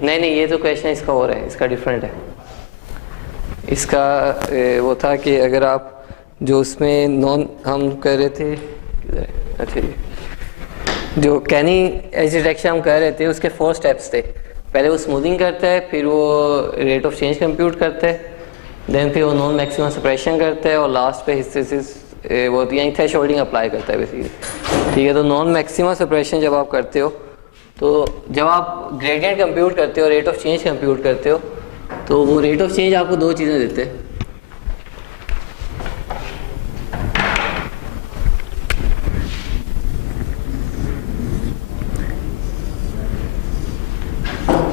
नहीं नहीं, ये तो क्वेश्चन इसका और है, इसका डिफरेंट है। इसका वो था कि अगर आप जो उसमें नॉन हम कर रहे थे, अच्छा जी, जो कैनी एज डिटेक्शन हम कर रहे थे उसके 4 स्टेप्स थे। पहले वो स्मूथिंग करता है, फिर वो रेट ऑफ चेंज कंप्यूट करता है, देन फिर वो नॉन मैक्सिमम सप्रेशन करता है, और लास्ट पे हिस्टेसिस वो यहीं थ्रेशोल्डिंग अप्लाई करता है बेसिकली। ठीक है, तो नॉन मैक्सिमम सप्रेशन जब आप करते हो, तो जब आप ग्रेडियंट कंप्यूट करते हो, रेट ऑफ चेंज कंप्यूट करते हो, तो वो रेट ऑफ चेंज आपको 2 चीज़ें देते हैं।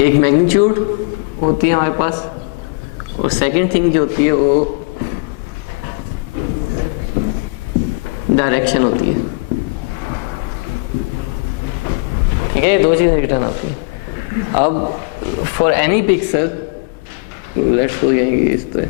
एक मैग्नीट्यूड होती है हमारे पास, और सेकंड थिंग जो होती है वो डायरेक्शन होती है। ठीक है, 2 चीज़ें रिटर्न आती हैं। अब for any pixel, let's go यहीं इस पे,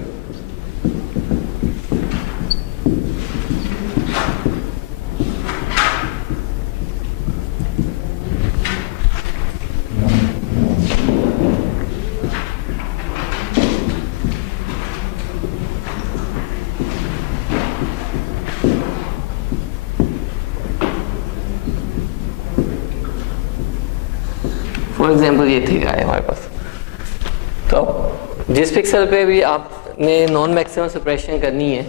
फॉर एग्जाम्पल ये थी आए हमारे पास। तो जिस पिक्सल पे भी आपने नॉन मैक्सिमम सप्रेशन करनी है,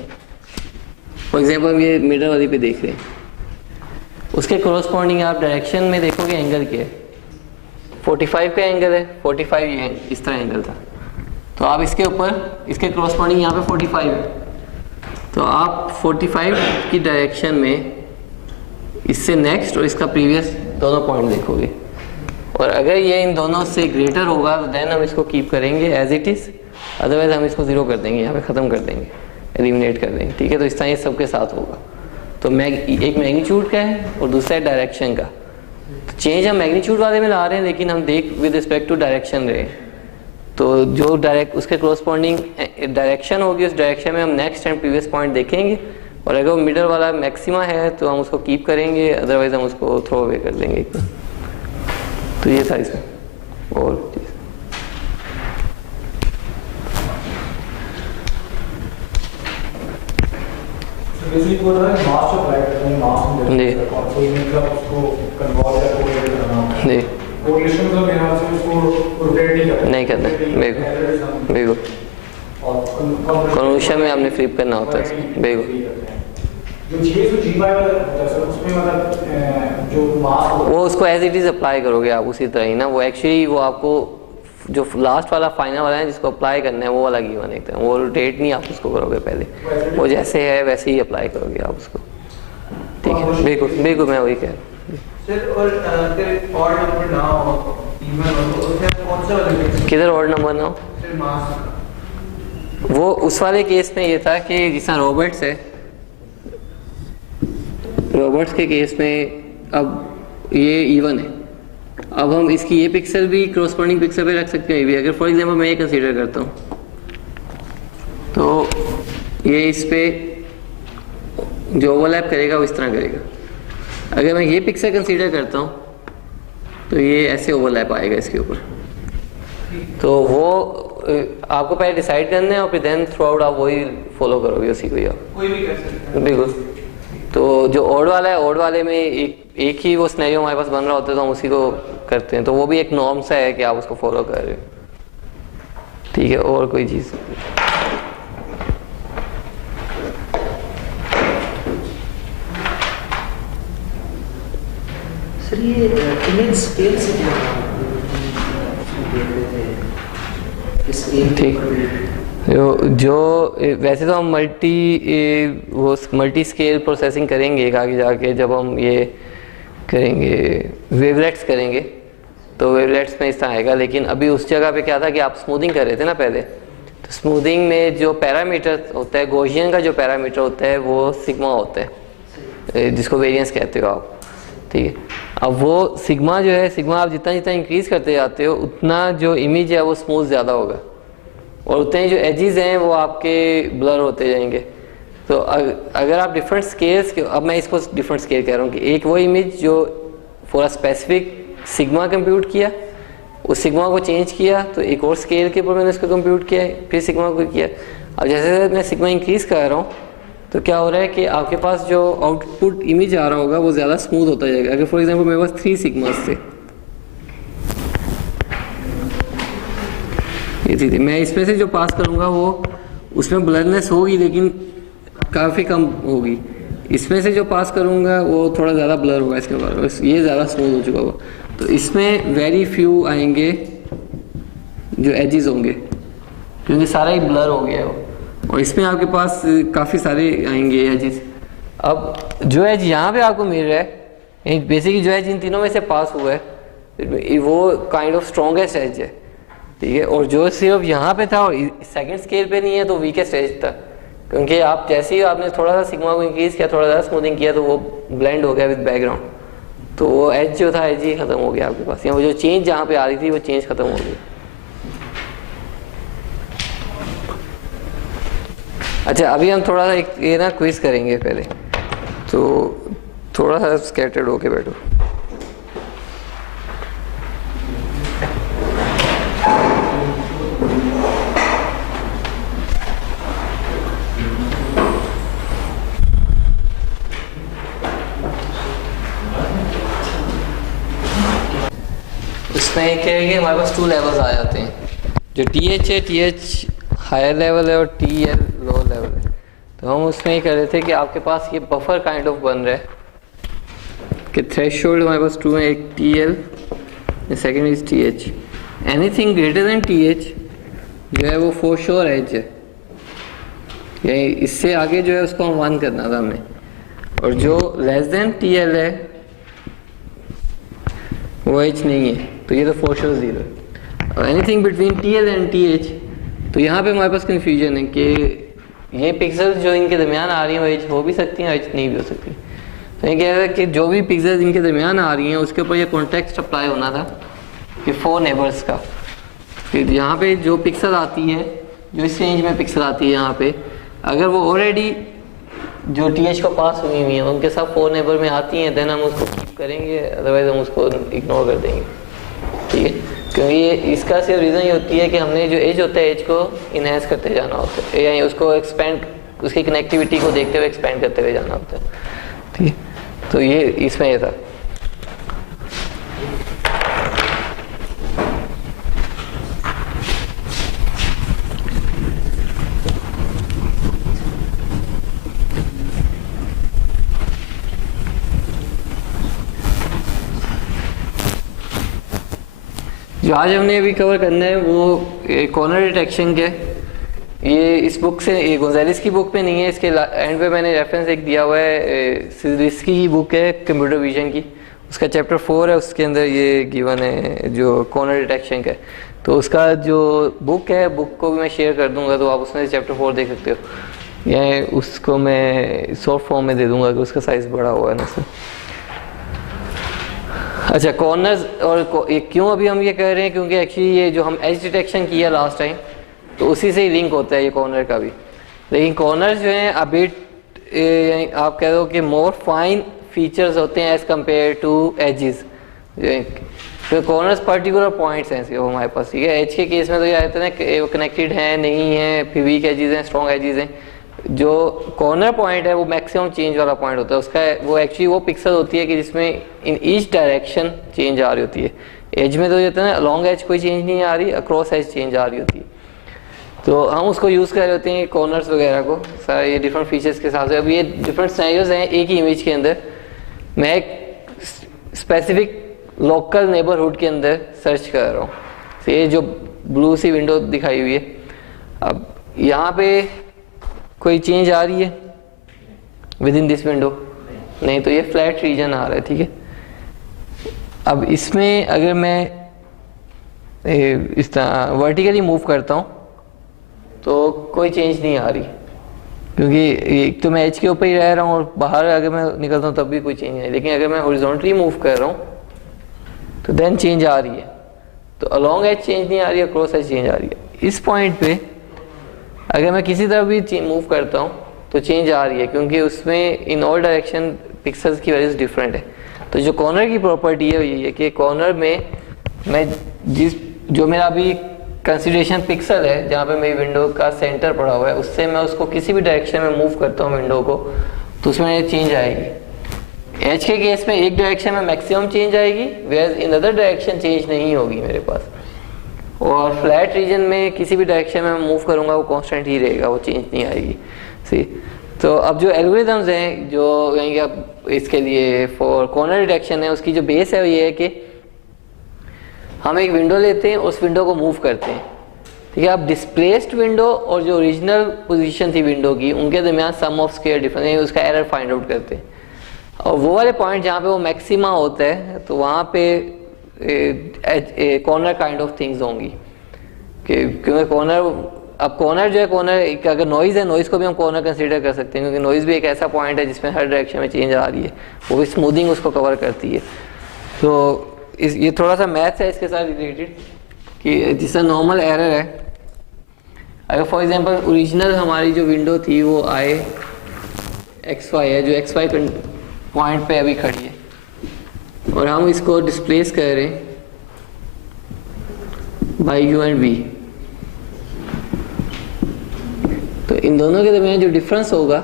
फॉर एग्जाम्पल हम ये मिडल वाली पे देख रहे हैं, उसके कोरस्पॉन्डिंग आप डायरेक्शन में देखोगे एंगल क्या है, 45 का एंगल है, 45 ये इस तरह एंगल था, तो आप इसके ऊपर इसके कोरस्पॉन्डिंग यहाँ पे 45 है, तो आप 45 की डायरेक्शन में इससे नेक्स्ट और इसका प्रीवियस दोनों पॉइंट देखोगे, और अगर ये इन दोनों से ग्रेटर होगा तो देन हम इसको कीप करेंगे एज इट इज़, अदरवाइज हम इसको 0 कर देंगे, यहाँ पे ख़त्म कर देंगे, एलिमिनेट कर देंगे। ठीक है, तो इस तरह ये सबके साथ होगा। तो एक मैग्नीट्यूड का है और दूसरा है डायरेक्शन का। तो चेंज हम मैग्नीट्यूड वाले में ला रहे हैं, लेकिन हम देख विद रिस्पेक्ट टू डायरेक्शन रहे हैं, तो जो डायरेक्ट उसके कोरस्पॉन्डिंग डायरेक्शन होगी, उस डायरेक्शन में हम नेक्स्ट एंड प्रीवियस पॉइंट देखेंगे, और अगर वो मिडल वाला मैक्सिमा है तो हम उसको कीप करेंगे, अदरवाइज हम उसको थ्रो अवे कर देंगे। तो ये था इसमें और चीज़। बेसिकली बोल रहा है मास अप्लाई करते हैं, मास में देते हैं कोई मतलब उसको कन्वर्ट या कोरिलेट करना जी, कोरिलेशन का मेरा से उसको रोटेट नहीं करते, बिल्कुल और कन्वर्शन में हमने फ्लिप करना होता है, बिल्कुल। जो चीज़ तो जी बाय होता है सर, उसमें मतलब जो मास वो उसको एज इट इज़ अप्लाई करोगे आप उसी तरह ही ना, वो एक्चुअली वो आपको जो लास्ट वाला फाइनल वाला है जिसको अप्लाई करना है वो वाला गिवन एकदम, वो रोटेट नहीं आप उसको करोगे पहले, वो जैसे है वैसे ही अप्लाई करोगे आप उसको। ठीक है, बिल्कुल बिल्कुल मैं वही कह रहा हूँ। किधर ऑड नंबर ना हो, वो उस वाले केस में ये था कि जिस तरह रॉबर्ट्स है, रॉबर्ट्स के केस में अब ये इवन है, अब हम इसकी ये पिक्सल भी क्रॉसपॉन्डिंग पिक्सल पे रख सकते हैं भी। अगर फॉर एग्जांपल मैं ये कंसीडर करता हूँ तो ये इस पे जो ओवरलैप करेगा वो इस तरह करेगा। अगर मैं ये पिक्सल कंसीडर करता हूँ तो ये ऐसे ओवरलैप आएगा इसके ऊपर। तो वो आपको पहले डिसाइड करना है और फिर देन थ्रू आउट आप वही फॉलो करोगे, उसी को ही आप कोई भी कर सकता है। बिल्कुल। तो जो ऑड वाला है, ऑड वाले में एक ही वो सिनेरियो हमारे पास बन रहा होता है तो हम उसी को करते हैं, तो वो भी एक नॉर्म सा है कि आप उसको फॉलो कर रहे हो। ठीक है, और कोई चीज़ सर ये इमेज स्केल से क्या देख रहे थे स्केल ठीक। जो वैसे तो हम मल्टी स्केल प्रोसेसिंग करेंगे एक आगे जाके, जब हम ये करेंगे वेवलेट्स करेंगे तो वेवलेट्स में इस तरह आएगा। लेकिन अभी उस जगह पे क्या था कि आप स्मूथिंग कर रहे थे ना पहले, तो स्मूथिंग में जो पैरामीटर होता है, गॉसियन का जो पैरामीटर होता है वो सिग्मा होता है, जिसको वेरिएंस कहते हो आप। ठीक है, अब वो सिग्मा जो है, सिग्मा आप जितना जितना इंक्रीज करते जाते हो उतना जो इमेज है वो स्मूथ ज़्यादा होगा। और उतने ही जो एजेस हैं वो आपके ब्लर होते जाएंगे। तो अगर आप डिफरेंट स्केल्स के, अब मैं इसको डिफरेंट स्केल कह रहा हूँ कि एक वो इमेज जो for a specific sigma compute किया, उस सिग्मा को चेंज किया तो एक और स्केल के ऊपर मैंने उसको कंप्यूट किया, फिर सिग्मा को किया। अब जैसे मैं सिग्मा इंक्रीज कर रहा हूँ तो क्या हो रहा है कि आपके पास जो आउटपुट इमेज आ रहा होगा वो ज़्यादा स्मूथ होता जाएगा। अगर फॉर एग्जांपल मेरे पास 3 सिग्मास थे, ये थी, मैं इसमें से जो पास करूँगा वो उसमें ब्लरनेस होगी लेकिन काफ़ी कम होगी। इसमें से जो पास करूँगा वो थोड़ा ज़्यादा ब्लर होगा, इसके बारे में ये ज़्यादा स्मूथ हो चुका होगा। तो इसमें वेरी फ्यू आएंगे जो एजेस होंगे क्योंकि सारा ही ब्लर हो गया है वो, और इसमें आपके पास काफ़ी सारे आएंगे एजेस। अब जो एज यहाँ पे आपको मिल रहा है, बेसिकली जो एज इन तीनों में से पास हुआ है वो काइंड ऑफ स्ट्रॉन्गेस्ट एज है, ठीक है। और जो सिर्फ यहाँ पे था और सेकंड स्केल पे नहीं है तो वीकेस्ट एज था, क्योंकि आप जैसे ही आपने थोड़ा सा सिग्मा को इंक्रीज किया, थोड़ा ज़्यादा स्मूथिंग किया तो वो ब्लेंड हो गया विद बैकग्राउंड, तो वो एज जो था एज ही ख़त्म हो गया आपके पास। यहाँ वो जो चेंज जहाँ पे आ रही थी वो चेंज ख़त्म हो गई। अच्छा, अभी हम थोड़ा सा एक ये ना क्विज करेंगे पहले, तो थोड़ा सा स्कैटर्ड होके बैठो। इसमें क्या है कि हमारे पास 2 लेवल्स आ जाते हैं, जो TH है, TH हायर लेवल है और TL लो लेवल है। तो हम उसमें ये कर रहे थे कि आपके पास ये बफर काइंड ऑफ बन रहा है कि थ्रेशोल्ड हमारे पास 2 है, एक TL, second is TH। Anything greater than TH जो है वो फॉर श्योर एज है, यानी इससे आगे जो है उसको हम 1 करना था हमें, और जो लेस देन TL है वो एज नहीं है, तो ये तो फॉर श्योर 0 है। और anything between TL and TH, तो यहाँ पे हमारे पास कन्फ्यूजन है कि ये पिक्सेल्स जो इनके दरमियान आ रही हैं वो एज हो भी सकती हैं, एज नहीं भी हो सकती। तो ये कह रहा है कि जो भी पिक्सेल्स इनके दरमियान आ रही हैं उसके ऊपर ये कॉन्टेक्स्ट अप्लाई होना था कि 4 नेबर्स का, कि यहाँ पे जो पिक्सल आती है, जो इस रेंज में पिक्सल आती है यहाँ पे, अगर वो ऑलरेडी जो TH को पास हुई हुई हैं उनके साथ 4 नेबर में आती हैं, देन हम उसको करेंगे, अदरवाइज हम उसको इग्नोर कर देंगे, ठीक है। क्योंकि ये इसका सिर्फ रीज़न ये होती है कि हमने जो एज होता है एज को इन्हेंस करते जाना होता है, यानी उसको एक्सपेंड, उसकी कनेक्टिविटी को देखते हुए एक्सपेंड करते हुए जाना होता है, ठीक है। तो ये इसमें ये था। जो आज हमने अभी कवर करना है वो कॉर्नर डिटेक्शन के, ये इस बुक से, ये गोंजालेस की बुक पे नहीं है, इसके एंड पे मैंने रेफरेंस एक दिया हुआ है, सिद्रिस्की की बुक है कंप्यूटर विजन की, उसका चैप्टर 4 है, उसके अंदर ये गिवन है जो कॉर्नर डिटेक्शन का है। तो उसका जो बुक है, बुक को भी मैं शेयर कर दूंगा, तो आप उसमें चैप्टर 4 देख सकते हो, या उसको मैं सॉफ्ट फॉर्म में दे दूंगा कि उसका साइज़ बड़ा हुआ है ना सर। अच्छा, कॉर्नर्स, और ये क्यों अभी हम ये कह रहे हैं, क्योंकि एक्चुअली ये जो हम एज डिटेक्शन किया लास्ट टाइम तो उसी से ही लिंक होता है ये कॉर्नर का भी, लेकिन कॉर्नर्स जो हैं अभी आप कह दो कि मोर फाइन फीचर्स होते हैं एज कम्पेयर टू एजेस। तो कॉर्नर्स पर्टिकुलर पॉइंट्स हैं इसके हमारे पास, ठीक है। एज के केस में तो ये आता है ना कि वो कनेक्टेड हैं नहीं है, फिर वीक एजेस हैं, स्ट्रॉन्ग एजेस हैं। जो कॉर्नर पॉइंट है वो मैक्सिमम चेंज वाला पॉइंट होता है उसका, वो एक्चुअली वो पिक्सल होती है कि जिसमें इन ईच डायरेक्शन चेंज आ रही होती है। एज में तो ये होता है ना, लॉन्ग एज कोई चेंज नहीं आ रही, अक्रॉस एज चेंज आ रही होती है, तो हम उसको यूज़ कर रहे होते हैं कॉर्नर्स वगैरह को, सारे ये डिफरेंट फीचर्स के हिसाब से। अब ये डिफरेंट सिनेरियोज हैं एक ही इमेज के अंदर, मैं एक स्पेसिफिक लोकल नेबरहुड के अंदर सर्च कर रहा हूँ, तो ये जो ब्लू सी विंडो दिखाई हुई है, अब यहाँ पे कोई चेंज आ रही है विद इन दिस विंडो? नहीं, तो ये फ्लैट रीजन आ रहा है, ठीक है। अब इसमें अगर मैं इस तरह वर्टिकली मूव करता हूँ तो कोई चेंज नहीं आ रही, क्योंकि एक तो मैं एज के ऊपर ही रह रहा हूँ और बाहर अगर मैं निकलता हूँ तब भी कोई चेंज नहीं है। लेकिन अगर मैं हॉरिजॉन्टली मूव कर रहा हूँ तो देन चेंज आ रही है, तो अलोंग एज चेंज नहीं आ रही है, क्रॉस एज चेंज आ रही है। इस पॉइंट पे अगर मैं किसी तरह भी मूव करता हूँ तो चेंज आ रही है, क्योंकि उसमें इन ऑल डायरेक्शन पिक्सल्स की वैल्यूज डिफरेंट है। तो जो कॉर्नर की प्रॉपर्टी है वो यही है कि कॉर्नर में मैं जो मेरा अभी कंसीडरेशन पिक्सल है जहाँ पे मेरी विंडो का सेंटर पड़ा हुआ है, उससे मैं उसको किसी भी डायरेक्शन में मूव करता हूँ विंडो को, तो उसमें चेंज आएगी। एज के केस में एक डायरेक्शन में मैक्सिमम चेंज आएगी, where in other direction change नहीं होगी मेरे पास। और फ्लैट रीजन में किसी भी डायरेक्शन में मूव करूँगा वो कांस्टेंट ही रहेगा, वो चेंज नहीं आएगी। सी तो अब जो एल्गोरिदम्स हैं जो कहेंगे अब इसके लिए फॉर कॉर्नर डिटेक्शन है, उसकी जो बेस है वो ये है कि हम एक विंडो लेते हैं, उस विंडो को मूव करते हैं, ठीक है। अब डिस्प्लेस्ड विंडो और जो ओरिजिनल पोजीशन थी विंडो की, उनके दरमियान सम ऑफ स्क्वायर डिफरेंस, उसका एरर फाइंड आउट करते हैं। और वो वाले पॉइंट जहाँ पे वो मैक्सिमा होता है तो वहाँ पे कॉर्नर काइंड ऑफ थिंग्स होंगी, क्योंकि कॉर्नर, अब कॉर्नर जो है, कॉर्नर अगर नॉइज़ है, नॉइज़ को भी हम कॉर्नर कंसीडर कर सकते हैं, क्योंकि नॉइज़ भी एक ऐसा पॉइंट है जिसमें हर डायरेक्शन में चेंज आ रही है, वो भी स्मूथिंग उसको कवर करती है। तो ये थोड़ा सा मैथ्स है इसके साथ रिलेटेड कि जिसका नॉर्मल एरर है, अगर फॉर एग्जांपल ओरिजिनल हमारी जो विंडो थी वो XY है, जो XY पॉइंट पे अभी खड़ी है, और हम इसको डिस्प्लेस कर रहे हैं बाई U एंड V, तो इन दोनों के दरमियान जो डिफरेंस होगा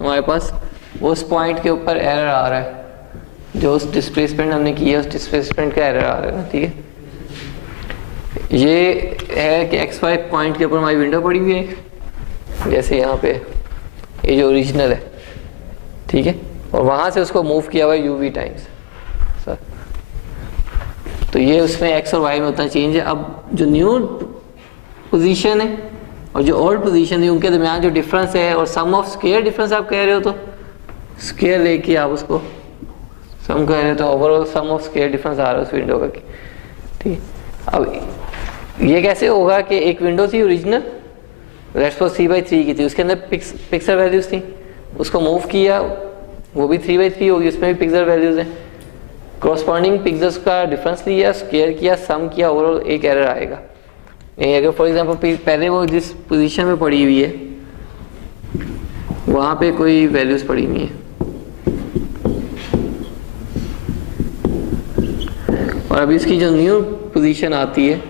हमारे पास, वो उस पॉइंट के ऊपर एरर आ रहा है, जो उस डिस्प्लेसमेंट हमने किया उस डिस्प्लेसमेंट का एरर आ रहा है ना, ठीक है। ये है कि XY पॉइंट के ऊपर हमारी विंडो पड़ी हुई है, जैसे यहाँ पे ये जो ओरिजिनल है, ठीक है, और वहाँ से उसको मूव किया हुआ है UV टाइम्स सर, तो ये उसमें X और Y में उतना चेंज है। अब जो न्यू पोजीशन है और जो ओल्ड पोजीशन है, उनके दरमियान जो डिफरेंस है, और सम ऑफ स्क्वायर डिफरेंस आप कह रहे हो, तो स्क्वायर लेके आप उसको सम कह रहे हो, तो overall sum of square difference आ रहा है उस विंडो का, ठीक। अब ये कैसे होगा कि एक विंडो थी ओरिजिनल, लेट्स सपोज 3/3 की थी, उसके अंदर पिक्सल वैल्यूज थी, उसको मूव किया, वो भी 3/3 होगी, उसमें भी पिक्सल वैल्यूज हैं, कॉरस्पॉन्डिंग पिक्सल्स का डिफरेंस लिया, स्क्वायर किया, सम किया, ओवरऑल एक एरर आएगा। नहीं, अगर फॉर एग्जांपल पहले वो जिस पोजीशन में पड़ी हुई है वहाँ पे कोई वैल्यूज पड़ी हुई है, और अभी इसकी जो न्यू पोजीशन आती है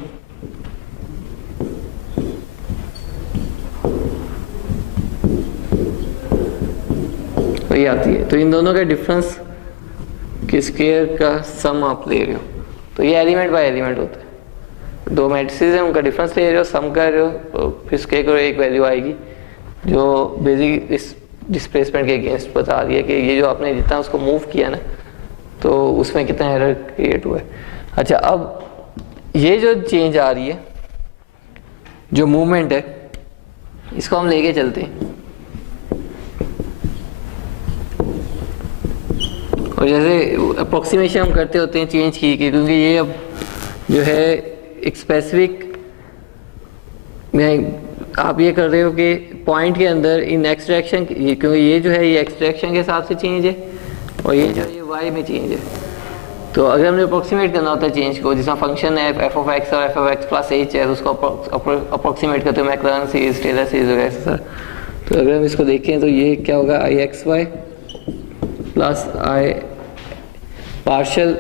वही आती है, तो इन दोनों का डिफरेंस कि स्क्वायर का सम आप ले रहे हो, तो ये एलिमेंट बाय एलिमेंट होता है। दो मैट्रिसेस हैं, उनका डिफरेंस ले रहे हो, सम कर रहे हो, तो फिर स्क्वायर करो, एक वैल्यू आएगी जो बेसिक इस डिस्प्लेसमेंट के अगेंस्ट बता रही है कि ये जो आपने जितना उसको मूव किया ना, तो उसमें कितना एरर क्रिएट हुआ है। अच्छा, अब ये जो चेंज आ रही है, जो मूवमेंट है, इसको हम लेके चलते हैं, और जैसे अप्रोक्सीमेशन हम करते होते हैं चेंज की, क्योंकि ये अब जो है एक स्पेसिफिक आप ये कर रहे हो कि पॉइंट के अंदर इन एक्स डायरेक्शन, क्योंकि ये जो है ये एक्स डायरेक्शन के हिसाब से चेंज है, और ये जो है ये वाई में चेंज है। तो अगर हमने अप्रोक्सीमेट करना होता है चेंज को, जिसका फंक्शन है f of x और f of x plus h है, तो उसको अप्रोक्सीमेट करते हैं मैक्लॉरिन सीरीज, टेलर सीरीज वगैरह सर। तो अगर हम इसको देखें तो ये क्या होगा, IXY plus I partial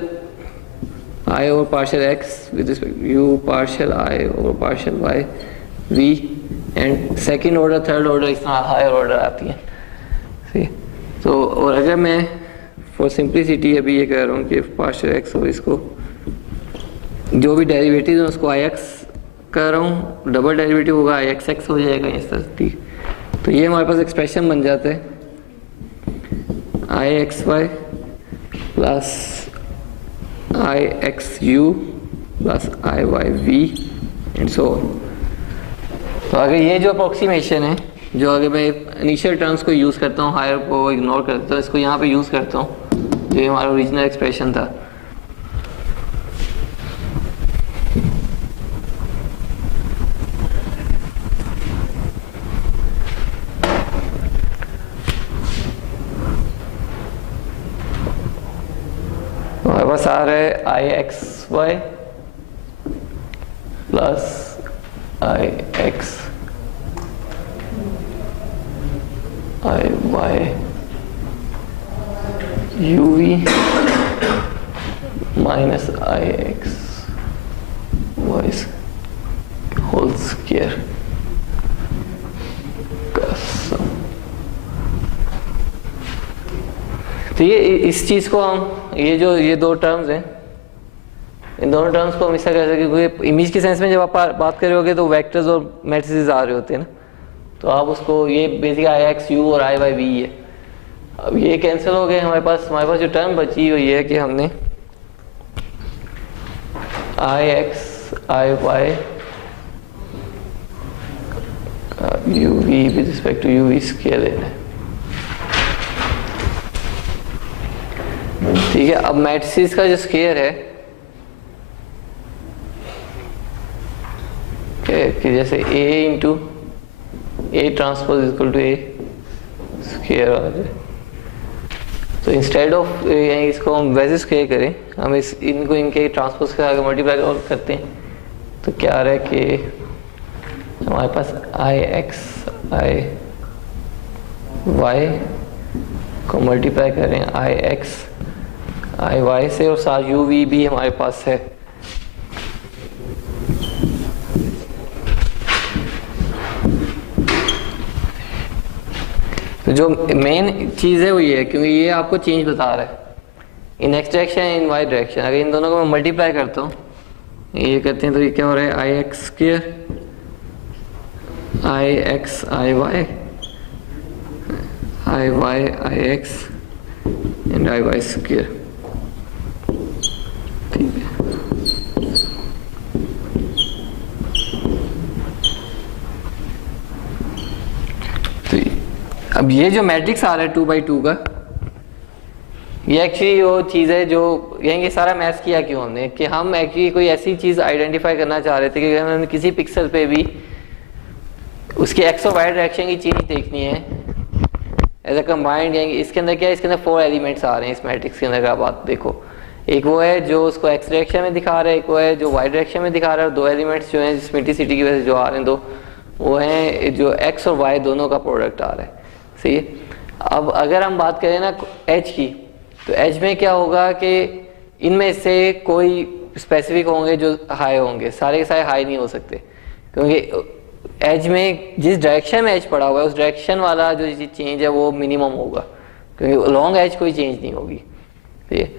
I over partial x with respect to u partial I over partial y v and second order, third order, इस तरह हायर ऑर्डर आती है, ठीक। तो और अगर मैं फॉर सिंप्लिसिटी अभी ये कह रहा हूँ कि पार्शियल एक्स हो, इसको जो भी डेरिवेटिव है उसको IX कर रहा हूँ, डबल डेरिवेटिव होगा IXX हो जाएगा इस तरह, ठीक। तो ये हमारे पास एक्सप्रेशन बन जाता है IXY plus IXU plus IYV and so on. तो अगर ये जो अप्रोक्सीमेशन है, जो अगर मैं इनिशियल टर्म्स को यूज़ करता हूँ, हायर को इग्नोर करता हूँ, इसको यहाँ पे यूज़ करता हूँ, जो ये हमारा ओरिजिनल एक्सप्रेशन था, हमारे पास आ रहा है IXY plus IX I Y U V minus I X Y whole square का सम। तो ये इस चीज को हम ये दो टर्म्स हैं, इन दोनों टर्म्स को हम ऐसा कह सकते हैं क्योंकि इमेज के सेंस में जब आप बात कर रहे होगे तो वेक्टर्स और मैट्रिसेस आ रहे होते हैं ना, तो आप उसको ये बेसिक आई एक्स यू और आई वाई वी है। अब ये कैंसिल हो गए, हमारे पास जो टर्म बची हुई है कि हमने I X I Y U V with respect to U V square लेना है। ठीक है, अब मैट्रिसेस का जो स्केयर है कि जैसे A into A transpose equal to A square आ जाए, तो इंस्टेड ऑफ इसको हम वैसे स्केयर करें, हम इनको इनके ट्रांसपोज के आगे मल्टीप्लाई और करते हैं, तो क्या आ रहा है कि हमारे पास आई एक्स आई वाई को मल्टीप्लाई करें आई एक्स आई वाई से और साथ यू वी भी हमारे पास है। तो जो मेन चीज है वो ये है, क्योंकि ये आपको चेंज बता रहा है in X direction in Y direction. अगर इन दोनों को मैं मल्टीप्लाई करता हूँ, ये करते हैं, तो ये क्या हो रहा है I X square I X I Y I X and I Y square. ठीक है, तो अब ये जो मैट्रिक्स आ रहा है 2x2 का, ये एक्चुअली वो चीज़ है जो ये सारा मैथ्स किया क्यों हमने, कि हम एक्चुअली कोई ऐसी चीज़ आइडेंटिफाई करना चाह रहे थे कि अगर हमें किसी पिक्सल पे भी उसके एक्स और वाई डायरेक्शन की चेंज देखनी है एज अ कंबाइंड, इसके अंदर क्या है, इसके अंदर 4 एलिमेंट्स आ रहे हैं इस मैट्रिक्स के अंदर। आप बात देखो, एक वो है जो उसको एक्स डायरेक्शन में दिखा रहा है, एक वो है जो वाई डायरेक्शन में दिखा रहा है, और 2 एलिमेंट्स जो हैं सिम्प्लिसिटी की वजह से जो आ रहे हैं दो, वो हैं जो एक्स और वाई दोनों का प्रोडक्ट आ रहा है। सही है, अब अगर हम बात करें ना एच की, तो एच में क्या होगा कि इनमें से कोई स्पेसिफिक होंगे जो हाई होंगे, सारे के सारे हाई नहीं हो सकते, क्योंकि एज में जिस डायरेक्शन में एज पड़ा हुआ है उस डायरेक्शन वाला जो चेंज है वो मिनिमम होगा, क्योंकि लॉन्ग एज कोई चेंज नहीं होगी। ठीक है,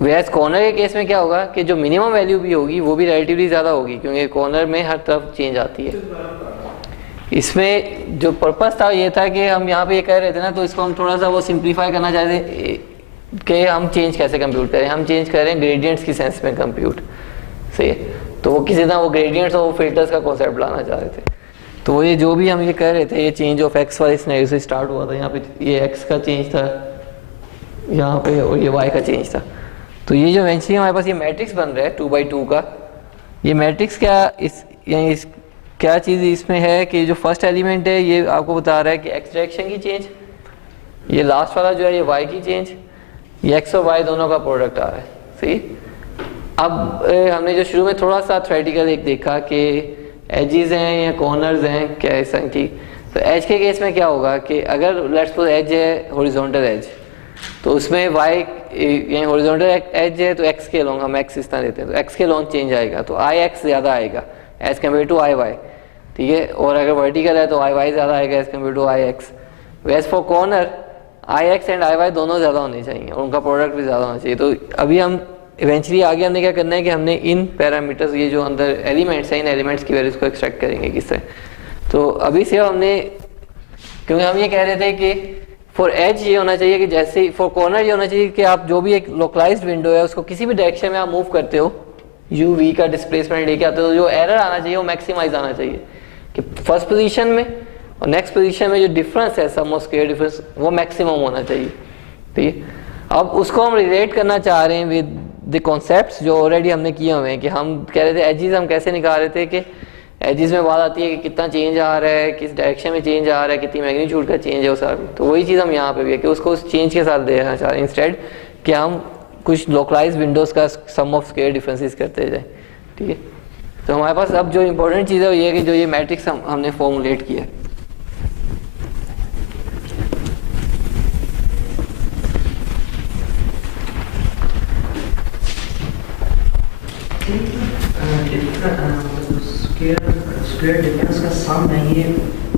वेयर्स कॉर्नर के केस में क्या होगा कि जो मिनिमम वैल्यू भी होगी वो भी रिलेटिवली ज़्यादा होगी, क्योंकि कॉर्नर में हर तरफ चेंज आती है। इसमें जो पर्पस था ये था कि हम यहाँ पे ये कह रहे थे ना, तो इसको हम थोड़ा सा वो सिंप्लीफाई करना चाहते कि हम चेंज कैसे कंप्यूट करें। हम चेंज करें ग्रेडियंट्स की सेंस में कंप्यूट। सही है, तो वो किसी तरह वो ग्रेडियंट्स और वो फिल्टर्स का कॉन्सेप्ट लाना चाह रहे थे। तो वो ये जो भी हम ये कह रहे थे, ये चेंज ऑफ एक्स वाले सिनेरियो से स्टार्ट हुआ था। यहाँ पे ये एक्स का चेंज था यहाँ पे, और ये वाई का चेंज था। तो ये जो इवेंचुअली हमारे पास ये मैट्रिक्स बन रहा है 2x2 का, ये मैट्रिक्स क्या चीज़ इसमें है कि जो फर्स्ट एलिमेंट है ये आपको बता रहा है कि एक्स डायरेक्शन की चेंज, ये लास्ट वाला जो है ये वाई की चेंज, ये एक्स और वाई दोनों का प्रोडक्ट आ रहा है। सही, अब हमने जो शुरू में थोड़ा सा थ्योरेटिकल एक देखा कि एजेस हैं या कॉर्नर्स हैं क्या ऐसा की, तो एज के केस में क्या होगा कि अगर लेट्स सपोज एज है हॉरिजॉन्टल एज, तो उसमें वाई यानी हॉरिजॉन्टल एज है तो एक्स के लॉन्ग हम एक्स इस तरह लेते हैं, तो एक्स के लॉन्ग चेंज आएगा, तो आई एक्स ज़्यादा आएगा as compared to I Y. ठीक है, और अगर वर्टिकल है तो आई वाई ज़्यादा आएगा as compared to I X. Whereas for corner I X and I Y दोनों ज़्यादा होने चाहिए और उनका प्रोडक्ट भी ज़्यादा होना चाहिए। तो अभी हम इवेंचुअली आगे हमने क्या करना है कि हमने इन पैरामीटर्स, ये जो अंदर एलिमेंट्स हैं, इन एलिमेंट्स की वैल्यूज को एक्सट्रैक्ट करेंगे किससे। तो अभी से हमने, क्योंकि हम ये कह रहे थे कि फॉर एज ये होना चाहिए कि जैसे फॉर कॉर्नर ये होना चाहिए कि आप जो भी एक लोकलाइज्ड विंडो है उसको किसी भी डायरेक्शन में आप मूव करते हो, यू वी का डिस्प्लेसमेंट लेके आते हो, तो जो एरर आना चाहिए वो मैक्सिमाइज आना चाहिए कि फर्स्ट पोजीशन में और नेक्स्ट पोजीशन में जो डिफरेंस है, सम ऑफ स्क्वायर डिफरेंस, वो मैक्सिमम होना चाहिए। ठीक है, अब उसको हम रिलेट करना चाह रहे हैं विद द कॉन्सेप्ट्स जो ऑलरेडी हमने किए हुए हैं, कि हम कह रहे थे एजेस हम कैसे निकाल रहे थे कि एजेस में बात आती है कि कितना चेंज आ रहा है, किस डायरेक्शन में चेंज आ रहा है, कितनी मैग्नीट्यूड का चेंज है उस सारा। तो वही चीज़ हम यहाँ पे भी है कि उसको उस चेंज के साथ देना चाह रहे हैं, इंस्टेड कि हम कुछ लोकलाइज विंडोज़ का सम ऑफ स्क्वायर डिफरेंसेस करते जाए। ठीक है, तो हमारे पास अब जो इंपॉर्टेंट चीज़ है वो ये है कि जो ये मैट्रिक्स हमने फॉर्मुलेट किया है, स्क्वायर डिफरेंस का सम है ये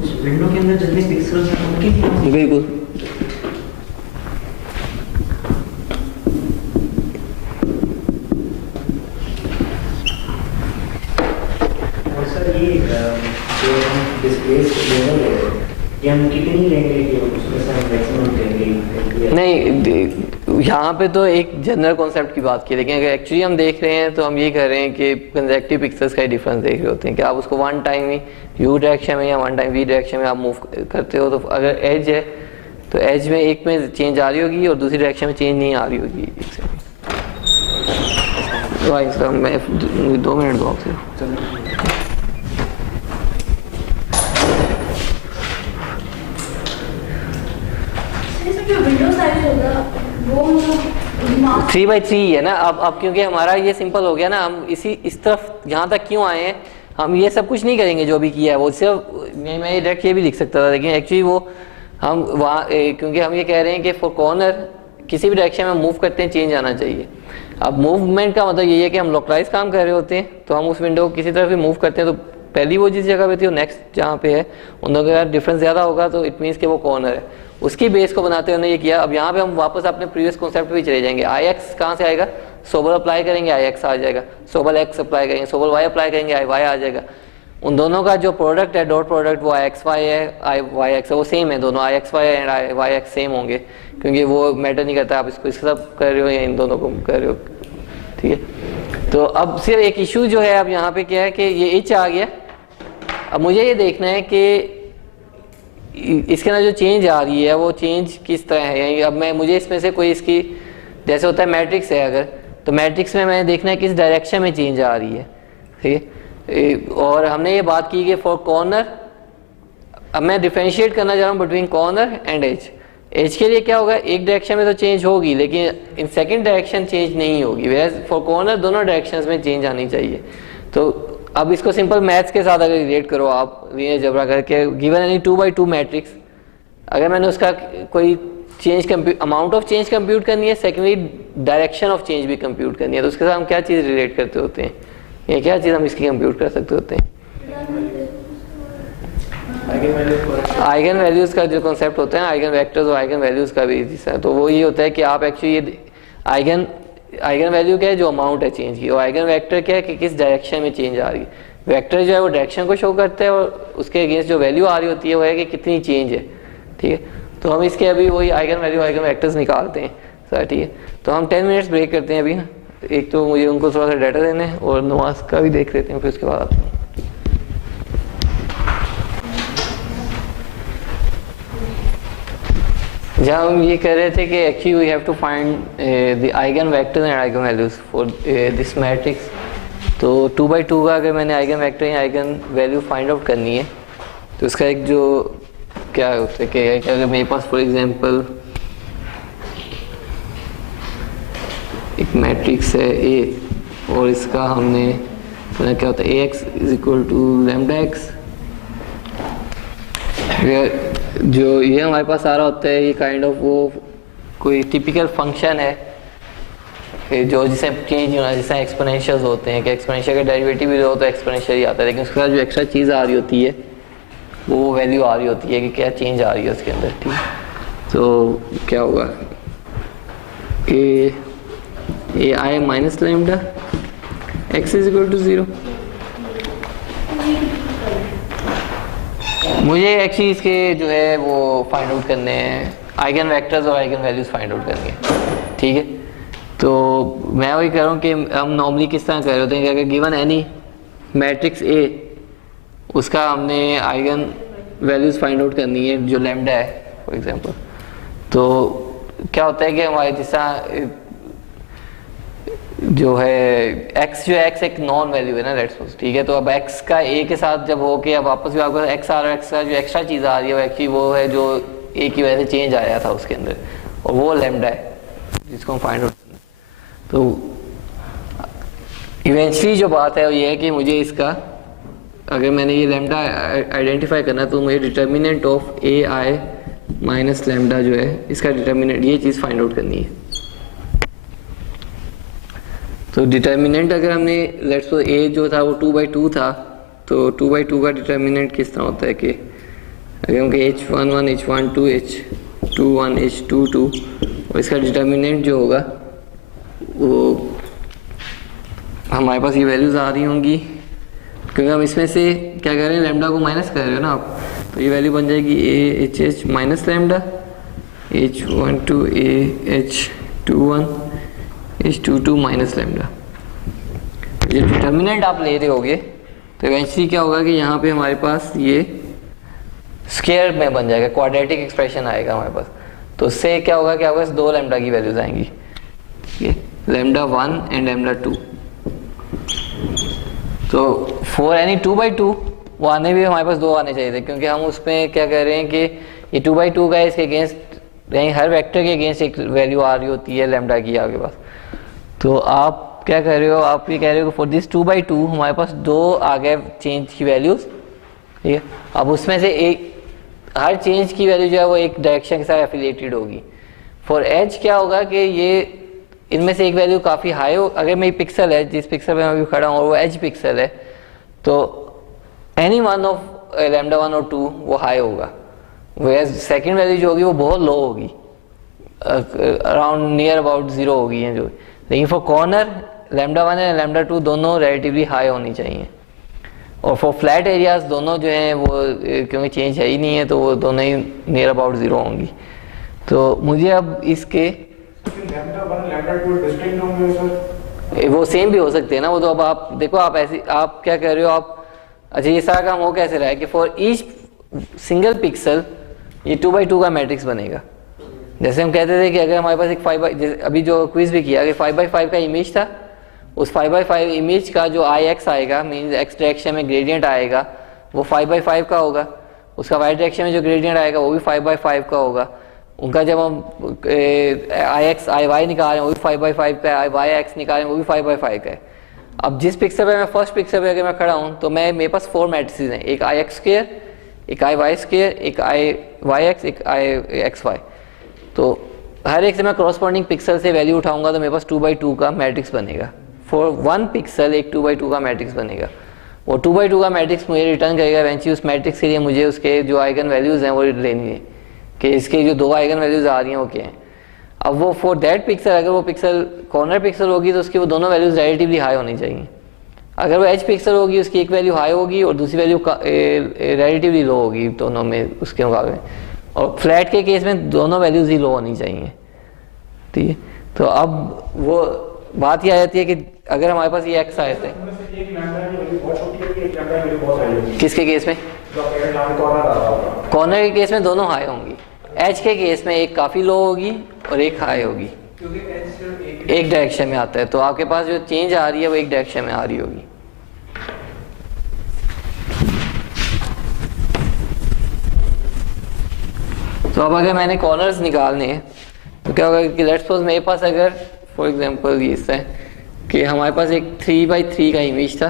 उस विंडो के अंदर जितने पिक्सेल्स हैं उनके लिए। बिल्कुल। और सर ये जो हम डिस्प्लेस लेवल है ये हम कितनी लेंगे कि उसमें से हम मैक्सिमम लेंगे? नहीं, यहाँ पे तो एक जनरल कॉन्सेप्ट की बात की, लेकिन अगर एक्चुअली हम देख रहे हैं तो हम ये कर रहे हैं कि कंसेक्टिव पिक्सेल्स का ही डिफरेंस देख रहे होते हैं कि आप उसको one time he you direction में या वन टाइम वी डायरेक्शन में आप मूव करते हो। तो अगर एज है तो एज में एक में चेंज आ रही होगी और दूसरी डायरेक्शन में चेंज नहीं आ रही होगी। तो इसका मैं 2 मिनट दो आपसे। जो विंडो साइज होगा वो 3x3 है ना। अब क्योंकि हमारा ये सिंपल हो गया ना, हम इस तरफ यहाँ तक क्यों आए हैं, हम ये सब कुछ नहीं करेंगे जो भी किया है वो सिर्फ मैं ये डायरेक्ट ये भी लिख सकता था, लेकिन एक्चुअली वो हम वहाँ क्योंकि हम ये कह रहे हैं कि फॉर कॉर्नर किसी भी डायरेक्शन में मूव करते हैं चेंज आना चाहिए। अब मूवमेंट का मतलब ये है कि हम लोकलाइज काम कर रहे होते हैं, तो हम उस विंडो को किसी तरफ भी मूव करते हैं तो पहली वो जिस जगह पे थी और नेक्स्ट जहाँ पे है उन दोनों का डिफरेंस ज़्यादा होगा, तो इट मीन्स कि वो कॉर्नर है। उसकी बेस को बनाते हुए ये किया। अब यहाँ पे हम वापस अपने प्रीवियस कॉन्सेप्ट पे चले जाएंगे। आई एक्स कहाँ से आएगा, सोबल अप्लाई करेंगे आई एक्स आ जाएगा, सोबल एक्स अप्लाई करेंगे, सोबल वाई अप्लाई करेंगे आई वाई आ जाएगा। उन दोनों का जो प्रोडक्ट है डॉट प्रोडक्ट वो आई एक्स वाई है, आई वाई एक्स है, वो सेम है दोनों, I X Y and I Y X same होंगे, क्योंकि वो मैटर नहीं करता आप इसको सब कर रहे हो या इन दोनों को कर रहे हो। ठीक है, तो अब सिर्फ एक इशू जो है अब यहाँ पे क्या है कि ये एच आ गया। अब मुझे ये देखना है कि इसके अंदर जो चेंज आ रही है वो चेंज किस तरह है। अब मुझे इसमें से कोई इसकी जैसे होता है मैट्रिक्स है अगर, तो मैट्रिक्स में मैंने देखना है किस डायरेक्शन में चेंज आ रही है। ठीक है, और हमने ये बात की कि फॉर कॉर्नर, अब मैं डिफरेंशिएट करना चाह रहा हूँ between corner and edge. Edge के लिए क्या होगा, एक डायरेक्शन में तो चेंज होगी लेकिन इन सेकेंड डायरेक्शन चेंज नहीं होगी, वेयर फॉर कॉर्नर दोनों डायरेक्शंस में चेंज आनी चाहिए। तो अब इसको सिंपल मैथ्स के साथ अगर रिलेट करो आप ये जबरा करके, गिवन एनी 2x2 मैट्रिक्स, अगर मैंने उसका कोई change amount of change compute करनी है, सेकेंडली डायरेक्शन ऑफ चेंज भी कंप्यूट करनी है, तो उसके साथ हम क्या चीज़ रिलेट करते होते हैं, ये क्या चीज़ हम इसकी कंप्यूट कर सकते होते हैं। आइगन वैल्यूज़ का जो कॉन्सेप्ट होता है, आइगन वेक्टर्स और आइगन वैल्यूज़ का भी है, तो वो ये होता है कि आप एक्चुअली आइगन वैल्यू क्या है, जो अमाउंट है चेंज की, और आइगन वेक्टर क्या है कि किस डायरेक्शन में चेंज आ रही है। वेक्टर जो है वो डायरेक्शन को शो करता है और उसके अगेंस्ट जो वैल्यू आ रही होती है वो है कि कितनी चेंज है। ठीक है, तो हम इसके अभी वही आइगन वैल्यू आइगन वेक्टर्स निकालते हैं सर। ठीक है, तो हम 10 मिनट्स ब्रेक करते हैं अभी ना, एक तो मुझे उनको थोड़ा सा डाटा देना है और नमाज का भी देख लेते हैं, फिर उसके बाद आते हैं। जहाँ हम ये कह रहे थे कि actually we have to find the eigen vectors and eigen values for this matrix. तो 2x2 का अगर मैंने आइगन वेक्टर या आइगन वैल्यू फाइंड आउट करनी है तो उसका एक जो क्या होता है कि अगर मेरे पास फॉर एग्जांपल एक मैट्रिक्स है ए और इसका हमने क्या होता है ax = λx, जो ये हमारे पास आ रहा होता है ये काइंड ऑफ वो कोई टिपिकल फंक्शन है जो जिसे चेंज होना, जैसे एक्सपोनेंशियल्स होते हैं कि एक्सपोनेंशियल का डेरिवेटिव भी हो तो एक्सपोनेंशियल ही आता है, लेकिन उसके साथ जो एक्स्ट्रा चीज़ आ रही होती है वो वैल्यू आ रही होती है कि क्या चेंज आ रही है उसके अंदर। ठीक है, तो क्या होगा ए आई माइनस लैम्डा x = 0। मुझे एक्चुअली इसके जो है वो फाइंड आउट करने हैं, आइगन वेक्टर्स और आइगन वैल्यूज फाइंड आउट करनी है। ठीक है, तो मैं वही कह रहा हूँ कि हम नॉर्मली किस तरह कर रहे होते हैं कि अगर गिवन एनी मैट्रिक्स ए, उसका हमने आइगन वैल्यूज फाइंड आउट करनी है जो लैम्डा है फॉर एग्जांपल, तो क्या होता है कि हमारे जैसा जो है x जो x एक नॉन वैल्यू है ना, लेट्स सपोज। ठीक है, तो अब x का a के साथ जब हो के अब वापस भी आपको x आ रहा है, x का जो एक्स्ट्रा चीज़ आ रही है एक्चुअली वो है जो a की वजह से चेंज आया था उसके अंदर, और वो लैम्डा है जिसको हम फाइंड आउट करना। तो इवेंचुअली जो बात है वो ये है कि मुझे इसका अगर मैंने ये लैम्डा आइडेंटिफाई करना तो मुझे determinant of A I minus lambda जो है इसका डिटर्मिनेंट ये चीज़ फाइंड आउट करनी है। तो डिटर्मिनेंट अगर हमने लेट्स सपोज ए जो था वो 2/2 था तो 2/2 का डिटर्मिनेंट किस तरह होता है कि अगर हम h11 h12 h21 h22 और इसका डिटर्मिनेंट जो होगा वो हमारे पास ये वैल्यूज़ आ रही होंगी, क्योंकि हम इसमें से क्या कर रहे हैं, लैम्डा को माइनस कर रहे हो ना आप, तो ये वैल्यू बन जाएगी A H H minus lambda h12 a h21 h22 minus lambda. जब डिटर्मिनेंट आप ले रहे होगे तो इवेंचुअली क्या होगा कि यहाँ पे हमारे पास ये स्क्वायर में बन जाएगा, क्वाड्रेटिक एक्सप्रेशन आएगा हमारे पास। तो उससे क्या होगा कि आपके पास दो लैम्डा की वैल्यूज आएंगी, ठीक है, लैम्डा 1 एंड लैम्डा 2। तो फॉर एनी 2/2 वो आने भी हमारे पास दो आने चाहिए थे, क्योंकि हम उसमें क्या कर रहे हैं कि ये 2/2 का इसके अगेंस्ट यानी हर वेक्टर के अगेंस्ट एक वैल्यू आ रही होती है लैम्डा की आपके पास। तो आप क्या कह रहे हो, आप ये कह रहे हो कि फॉर दिस 2/2 हमारे पास दो आ गए चेंज की वैल्यूज, ठीक है। अब उसमें से एक हर चेंज की वैल्यू जो है वो एक डायरेक्शन के साथ एफिलिएटेड होगी। फॉर एज क्या होगा कि ये इनमें से एक वैल्यू काफ़ी हाई हो, अगर मेरी पिक्सल है जिस पिक्सल पे मैं अभी खड़ा हूँ और वो एज पिक्सल है, तो एनी वन ऑफ लैम्डा 1 और 2 वो हाई होगा, वो सेकेंड वैल्यू जो होगी वो बहुत लो होगी, अराउंड नियर अबाउट 0 होगी है जो। लेकिन for corner lambda 1 and lambda 2 दोनों रिलेटिवली हाई होनी चाहिए, और फॉर फ्लैट एरियाज दोनों जो हैं वो क्योंकि चेंज है ही नहीं है तो वो दोनों ही नियर अबाउट 0 होंगी। तो मुझे अब इसके वो सेम भी हो सकते हैं ना, वो तो अब आप देखो, आप ऐसी आप क्या कर रहे हो आप, अच्छा ये सारा काम हो कैसे रहा है कि फॉर ईच सिंगल पिक्सल ये 2/2 का मैट्रिक्स बनेगा। जैसे हम कहते थे कि अगर हमारे पास एक 5 अभी जो क्विज भी किया कि 5/5 का इमेज था, उस 5/5 इमेज का जो IX आएगा मीन्स x डायरेक्शन में ग्रेडियंट आएगा वो 5/5 का होगा, उसका y डायरेक्शन में जो ग्रेडियंट आएगा वो भी 5/5 का होगा, उनका जब हम IX IY निकाल रहे हैं वो भी 5/5 का है, YX निकाल रहे हैं वो भी 5/5 का है। अब जिस पिक्सल पे मैं फर्स्ट पिक्सल पे अगर मैं खड़ा हूँ तो मैं मेरे पास 4 मैट्रिसेस हैं, एक IX2, एक IY2, एक IYX, एक IXY। तो हर एक से मैं कॉरस्पॉन्डिंग पिक्सल से वैल्यू उठाऊंगा तो मेरे पास 2/2 का मैट्रिक्स बनेगा। फॉर 1 पिक्सल एक 2/2 का मैट्रिक्स बनेगा, वो 2/2 का मैट्रिक्स मुझे रिटर्न करेगा। इवेंचुअली उस मैट्रिक्स के लिए मुझे उसके जो आइगन वैल्यूज़ हैं वो लेनी है कि इसके जो 2 आइगन वैल्यूज़ आ रही हैं वो क्या हैं। अब वो फॉर दैट पिक्सल अगर वो पिक्सल कॉर्नर पिक्सल होगी तो उसकी वो दोनों वैल्यूज़ रिलेटिवली हाई होनी चाहिए। अगर वो एज पिक्सल होगी उसकी एक वैल्यू हाई होगी और दूसरी वैल्यू रिलेटिवली लो होगी दोनों में उसके मुकाबले, और फ्लैट के केस में दोनों वैल्यूज़ ही लो होनी चाहिए, ठीक है। तो अब वो बात ये आ जाती है कि अगर हमारे पास ये x आए थे किसके केस में, कॉर्नर के केस में दोनों हाई होंगी, एज के केस में एक काफ़ी लो होगी और एक हाई होगी, एक डायरेक्शन में आता है। तो आपके पास जो चेंज आ रही है वो एक डायरेक्शन में आ रही होगी। तो अब अगर मैंने कॉर्नर्स निकालने हैं तो क्या होगा कि लेट्स सपोज मेरे पास अगर फॉर एग्जांपल ये है कि हमारे पास एक 3/3 का इमेज था,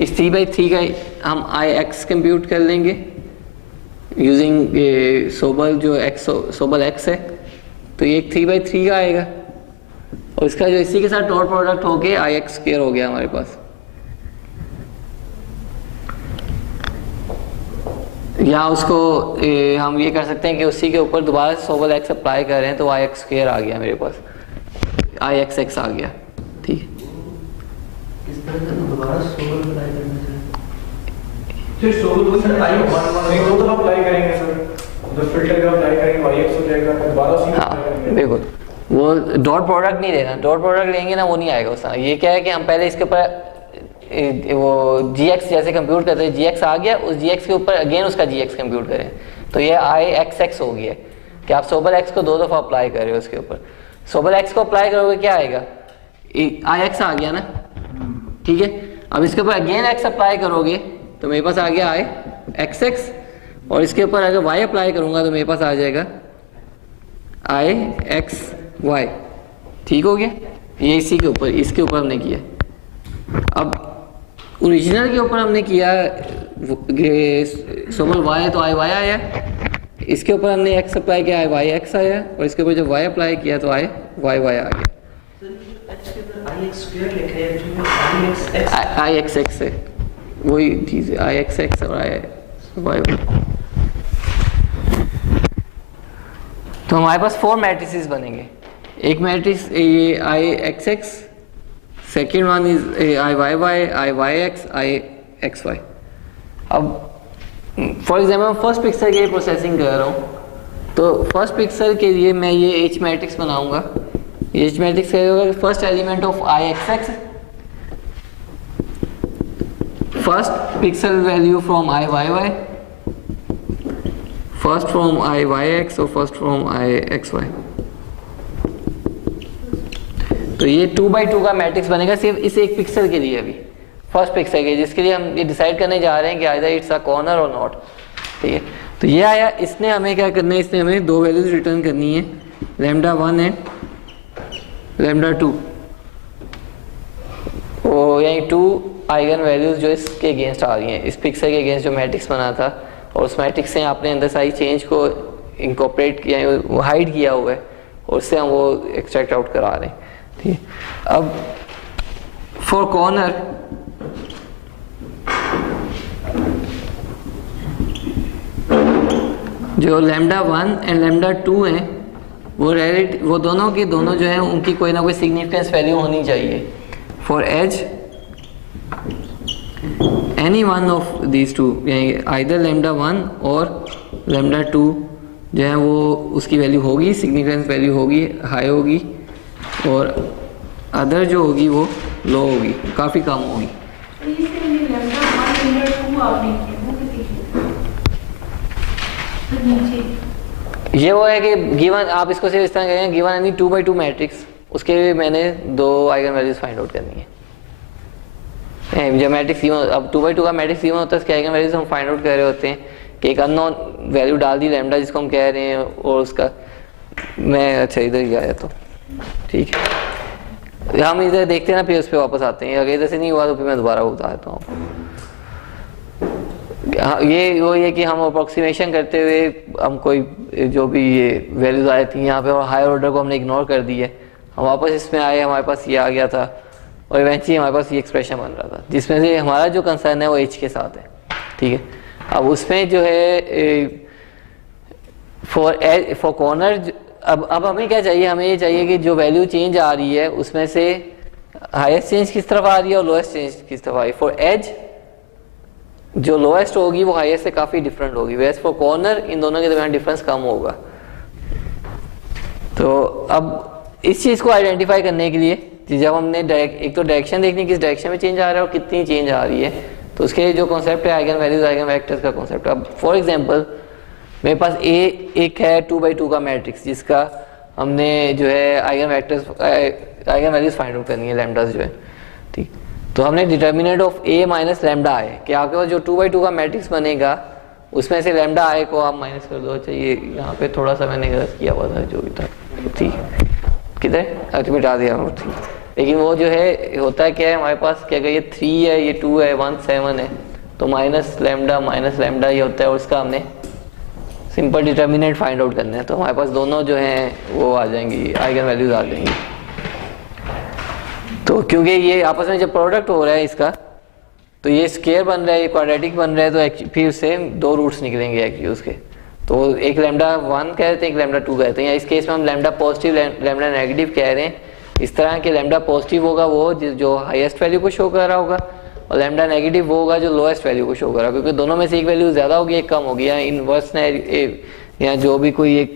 इस 3/3 का हम IX कंप्यूट कर लेंगे यूजिंग सोबल जो सोबल X है, तो ये एक 3/3 का आएगा और इसका जो इसी के साथ डॉट प्रोडक्ट होके IX² हो गया हमारे पास। या उसको हम ये कर सकते हैं कि उसी के ऊपर दोबारा सोबल X अप्लाई कर रहे हैं तो IX² आ गया मेरे पास, IXX आ गया, ठीक है। इस तरह से दोबारा सोबल अप्लाई करना चाहिए। फिर सोबल सर नहीं वो तो अप्लाई करेंगे सर, जो फिल्टर का अप्लाई करेंगे IX हो जाएगा, दोबारा उसी में अप्लाई करेंगे। बिल्कुल, वो डॉट प्रोडक्ट नहीं देना, डॉट प्रोडक्ट लेंगे ना वो नहीं आएगा उसका। ये क्या है कि हम पहले इसके ऊपर वो GX जैसे कंप्यूट करते हैं, GX आ गया, उस GX के ऊपर अगेन उसका GX कंप्यूट करें तो ये IXX हो गया कि आप सोबल X को 2 दफ़ा अप्लाई कर रहे हो उसके ऊपर। सोबल X को अप्लाई करोगे क्या आएगा, IX आ गया ना, ठीक है। अब इसके ऊपर अगेन X अप्लाई करोगे तो मेरे पास आ गया IXX, और इसके ऊपर अगर Y अप्लाई करूँगा तो मेरे पास आ जाएगा IXY, ठीक हो गया। ये इसी के ऊपर इसके ऊपर हमने किया। अब ओरिजिनल के ऊपर हमने किया सोबल Y तो IY आया, इसके ऊपर हमने X अप्लाई किया IYX आया, और इसके ऊपर जब Y अप्लाई किया तो IYY आ गया। IXX है IXX है वही चीज़ है आई एक्स एक्स और आई वाई। तो हमारे पास 4 मैट्रिसेस बनेंगे। एक मैट्रिक्स ये I X X, second one is I Y Y, I Y X, I X Y. अब फॉर एग्जाम्पल मैं फर्स्ट पिक्सल के लिए प्रोसेसिंग कर रहा हूँ, तो फर्स्ट पिक्सल के लिए मैं ये एच मैट्रिक्स बनाऊंगा। एच मैट्रिक्स क्या होगा, first element of I X X, first pixel value from I Y Y, first from I Y X और first from I X Y. तो ये 2x2 का मैट्रिक्स बनेगा सिर्फ इस एक पिक्सल के लिए, अभी फर्स्ट पिक्सल के, जिसके लिए हम ये डिसाइड करने जा रहे हैं कि आइदर इट्स अ कॉर्नर और नॉट। ठीक है, तो ये आया। इसने हमें क्या करना है, इसने हमें 2 वैल्यूज रिटर्न करनी है, λ1 एंड λ2, और यही 2 आइगन वैल्यूज जो इसके अगेंस्ट आ रही हैं, इस पिक्सल के अगेंस्ट जो मैट्रिक्स बना था, और उस मैट्रिक्स से आपने अंदर सारी चेंज को इनकॉर्पोरेट किया है, वो हाइड किया हुआ है, और उससे हम वो एक्सट्रैक्ट आउट करा रहे हैं। ठीक है, अब फॉर कॉर्नर जो λ1 एंड λ2 हैं, वो दोनों की दोनों जो है उनकी कोई ना कोई सिग्निफिकेंस वैल्यू होनी चाहिए। For edge any one of these two, यानी आइदर λ1 और λ2 जो है वो उसकी वैल्यू होगी, सिग्निफिकेंस वैल्यू होगी, हाई होगी, और अदर जो होगी वो लो होगी, काफ़ी कम होगी। ये वो है कि गिवन, आप इसको सिर्फ इस तरह करेंगे, गिवन एनी 2x2 मैट्रिक्स, उसके लिए मैंने 2 आइगन वैल्यूज फाइंड आउट करनी है। जब मैट्रिक्स गिवन, अब 2x2 का मैट्रिक्स गिवन होता है, उसके आइगन वैल्यूज हम फाइंड आउट कर रहे होते हैं कि एक अननोन वैल्यू डाल दी लैम्डा जिसको हम कह रहे हैं, और उसका मैं अच्छा इधर ही आया तो ठीक है, हम इधर देखते हैं ना, फिर उस पर वापस आते हैं। अगर इधर से नहीं हुआ तो फिर मैं दोबारा बता देता हूँ। ये वो ये कि हम अप्रोक्सीमेशन करते हुए हम कोई जो भी ये वैल्यूज आई थी यहाँ पे, और हायर ऑर्डर को हमने इग्नोर कर दी है, हम वापस इसमें आए, हमारे पास ये आ गया था, और इवेंचुअली हमारे पास ये एक्सप्रेशन बन रहा था, जिसमें से हमारा जो कंसर्न है वो एच के साथ है। ठीक है, अब उसमें जो है फॉर कॉर्नर, अब हमें क्या चाहिए, हमें ये चाहिए कि जो वैल्यू चेंज आ रही है उसमें से हाईएस्ट चेंज किस तरफ आ रही है और लोएस्ट चेंज किस तरफ आ रही है। फॉर एज जो लोएस्ट होगी वो हाईएस्ट से काफ़ी डिफरेंट होगी, वैसे फॉर कॉर्नर इन दोनों के दरमियान डिफरेंस कम होगा। तो अब इस चीज़ को आइडेंटिफाई करने के लिए जब हमने एक तो डायरेक्शन देखनी किस डायरेक्शन में चेंज आ रहा है और कितनी चेंज आ रही है, तो उसके जो कॉन्सेप्ट है आइगन वैल्यूज आइगन वेक्टर्स का कॉन्सेप्ट। अब फॉर एग्जांपल मेरे पास एक है 2x2 का मैट्रिक्स, जिसका हमने जो है eigen vectors eigen values find out करनी है, लैम्डास जो है। ठीक, तो हमने determinant of a minus lambda I कि आपके पास जो 2x2 का मैट्रिक्स बनेगा उसमें से लैम्डा आई को आप माइनस कर दो। अच्छा ये यहाँ पे थोड़ा सा मैंने गलत किया हुआ था, जो भी था ठीक है, किधर अच्छा मिटा दिया ठीक। लेकिन वो जो है होता है क्या है हमारे पास, क्या ये 3 है, ये 2 है, 1 7 है, तो माइनस लैम्डा ये होता है, और उसका हमने सिंपल डिटर्मिनेंट फाइंड आउट करना है। तो हमारे पास दोनों जो हैं वो आ जाएंगी, आइगन वैल्यूज आ जाएंगी। तो क्योंकि ये आपस में जब प्रोडक्ट हो रहा है इसका, तो ये स्केयर बन रहा है, ये क्वाड्रेटिक बन रहा है, तो फिर उससे 2 रूट्स निकलेंगे एक्चुअली उसके। तो एक λ1 कहते हैं, एक λ2 कहते हैं, या इस केस में हम लैम्डा पॉजिटिव लैम्डा नेगेटिव कह रहे हैं। इस तरह के लैम्डा पॉजिटिव होगा वो जो हाईएस्ट वैल्यू को शो कर रहा होगा, और लैम्डा नेगेटिव वो होगा जो लोएस्ट वैल्यू को शो कर रहा होगा, क्योंकि दोनों में से एक वैल्यू ज़्यादा होगी एक कम होगी, या इनवर्स या जो भी कोई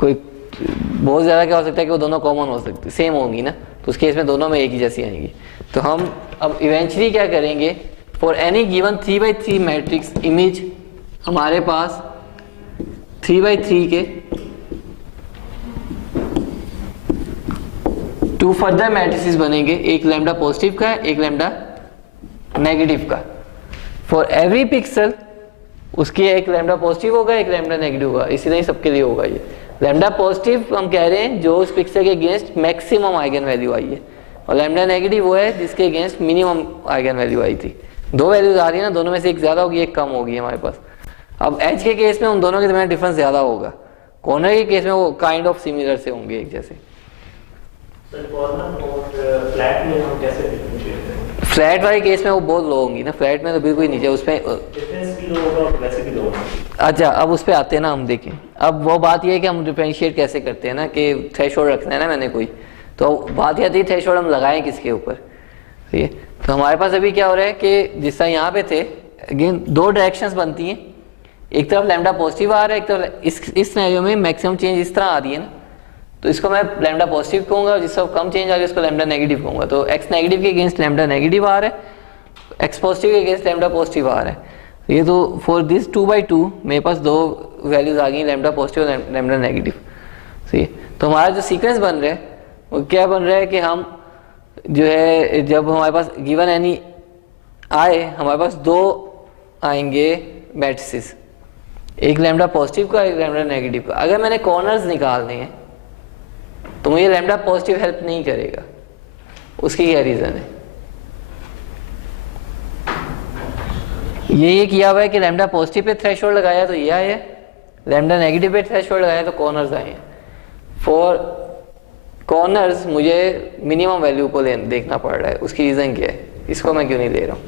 बहुत ज़्यादा क्या हो सकता है कि वो दोनों कॉमन हो सकते सेम होंगी ना, तो उस केस में दोनों में एक ही जैसी आएंगी। तो हम अब इवेंचुअली क्या करेंगे, for any given 3x3 matrix image हमारे पास 3x3 के 2 फर्दर मैट्रिसेस बनेंगे, एक लैम्डा पॉजिटिव का एक लैम्डा नेगेटिव का। फॉर एवरी पिक्सल उसकी एक लैम्डा पॉजिटिव होगा एक लैम्डा नेगेटिव होगा, इसी तरह सबके लिए होगा। ये लैम्डा पॉजिटिव हम कह रहे हैं जो उस पिक्सल के अगेंस्ट मैक्सिमम आइगन वैल्यू आई है, और लैम्डा नेगेटिव वो है जिसके अगेंस्ट मिनिमम आइगन वैल्यू आई थी। 2 वैल्यूज आ रही है ना, दोनों में से एक ज़्यादा होगी एक कम होगी हमारे पास। अब एच के केस में उन दोनों के दरमियान डिफरेंस ज़्यादा होगा, कॉर्नर के केस में वो काइंड ऑफ सिमिलर से होंगे एक जैसे। फ्लैट वाले केस में वो बहुत लो होंगी ना, फ्लैट में तो बिल्कुल ही नीचे, उसमें डिफरेंस भी लो होगा और वैसे भी लो होगा। अच्छा अब उस पर आते हैं ना, हम देखें अब वो बात ये है कि हम डिफरेंशिएट कैसे करते हैं ना, कि थ्रेशोल्ड रखना है ना मैंने कोई, तो बात ये आती है थ्रेशोल्ड हम लगाएं किसके ऊपर, ठीक है। तो हमारे पास अभी क्या हो रहा है कि जिस तरह यहाँ पे थे, अगेन दो डायरेक्शंस बनती हैं, एक तरफ लैम्डा पॉजिटिव आ रहा है, एक तरफ इस सिनेरियो में मैक्सिमम चेंज इस तरह आ रही है ना, तो इसको मैं लैम्डा पॉजिटिव कहूँगा, और जिस तरफ कम चेंज आ रही है उसको लैम्डा नेगेटिव कहूँगा। तो एक्स नेगेटिव के अगेंस्ट लैम्डा नेगेटिव आ रहा है, एक्स पॉजिटिव के अगेंस्ट लैम्डा पॉजिटिव आ रहा है। ये तो फॉर दिस 2/2 मेरे पास दो वैल्यूज आ गई, लैम्डा पॉजिटिव और लैम्डा नेगेटिव, सही है। तो हमारा जो सीक्वेंस बन रहा है वो क्या बन रहा है कि हम जो है जब हमारे पास गिवन एनी आए, हमारे पास दो आएंगे मैट्रिसेस, एक लैम्डा पॉजिटिव का एक लैम्डा नेगेटिव का। अगर मैंने कॉर्नर्स निकालने हैं तो मुझे लैम्डा पॉजिटिव हेल्प नहीं करेगा, उसकी क्या रीज़न है? ये किया हुआ है कि लैम्डा पॉजिटिव पे थ्रेशोल्ड लगाया तो ये आया, लैम्डा नेगेटिव पे थ्रेशोल्ड लगाया तो कॉर्नर्स आए हैं। फॉर कॉर्नर्स मुझे मिनिमम वैल्यू को देखना पड़ रहा है, उसकी रीज़न क्या है, इसको मैं क्यों नहीं ले रहा हूँ?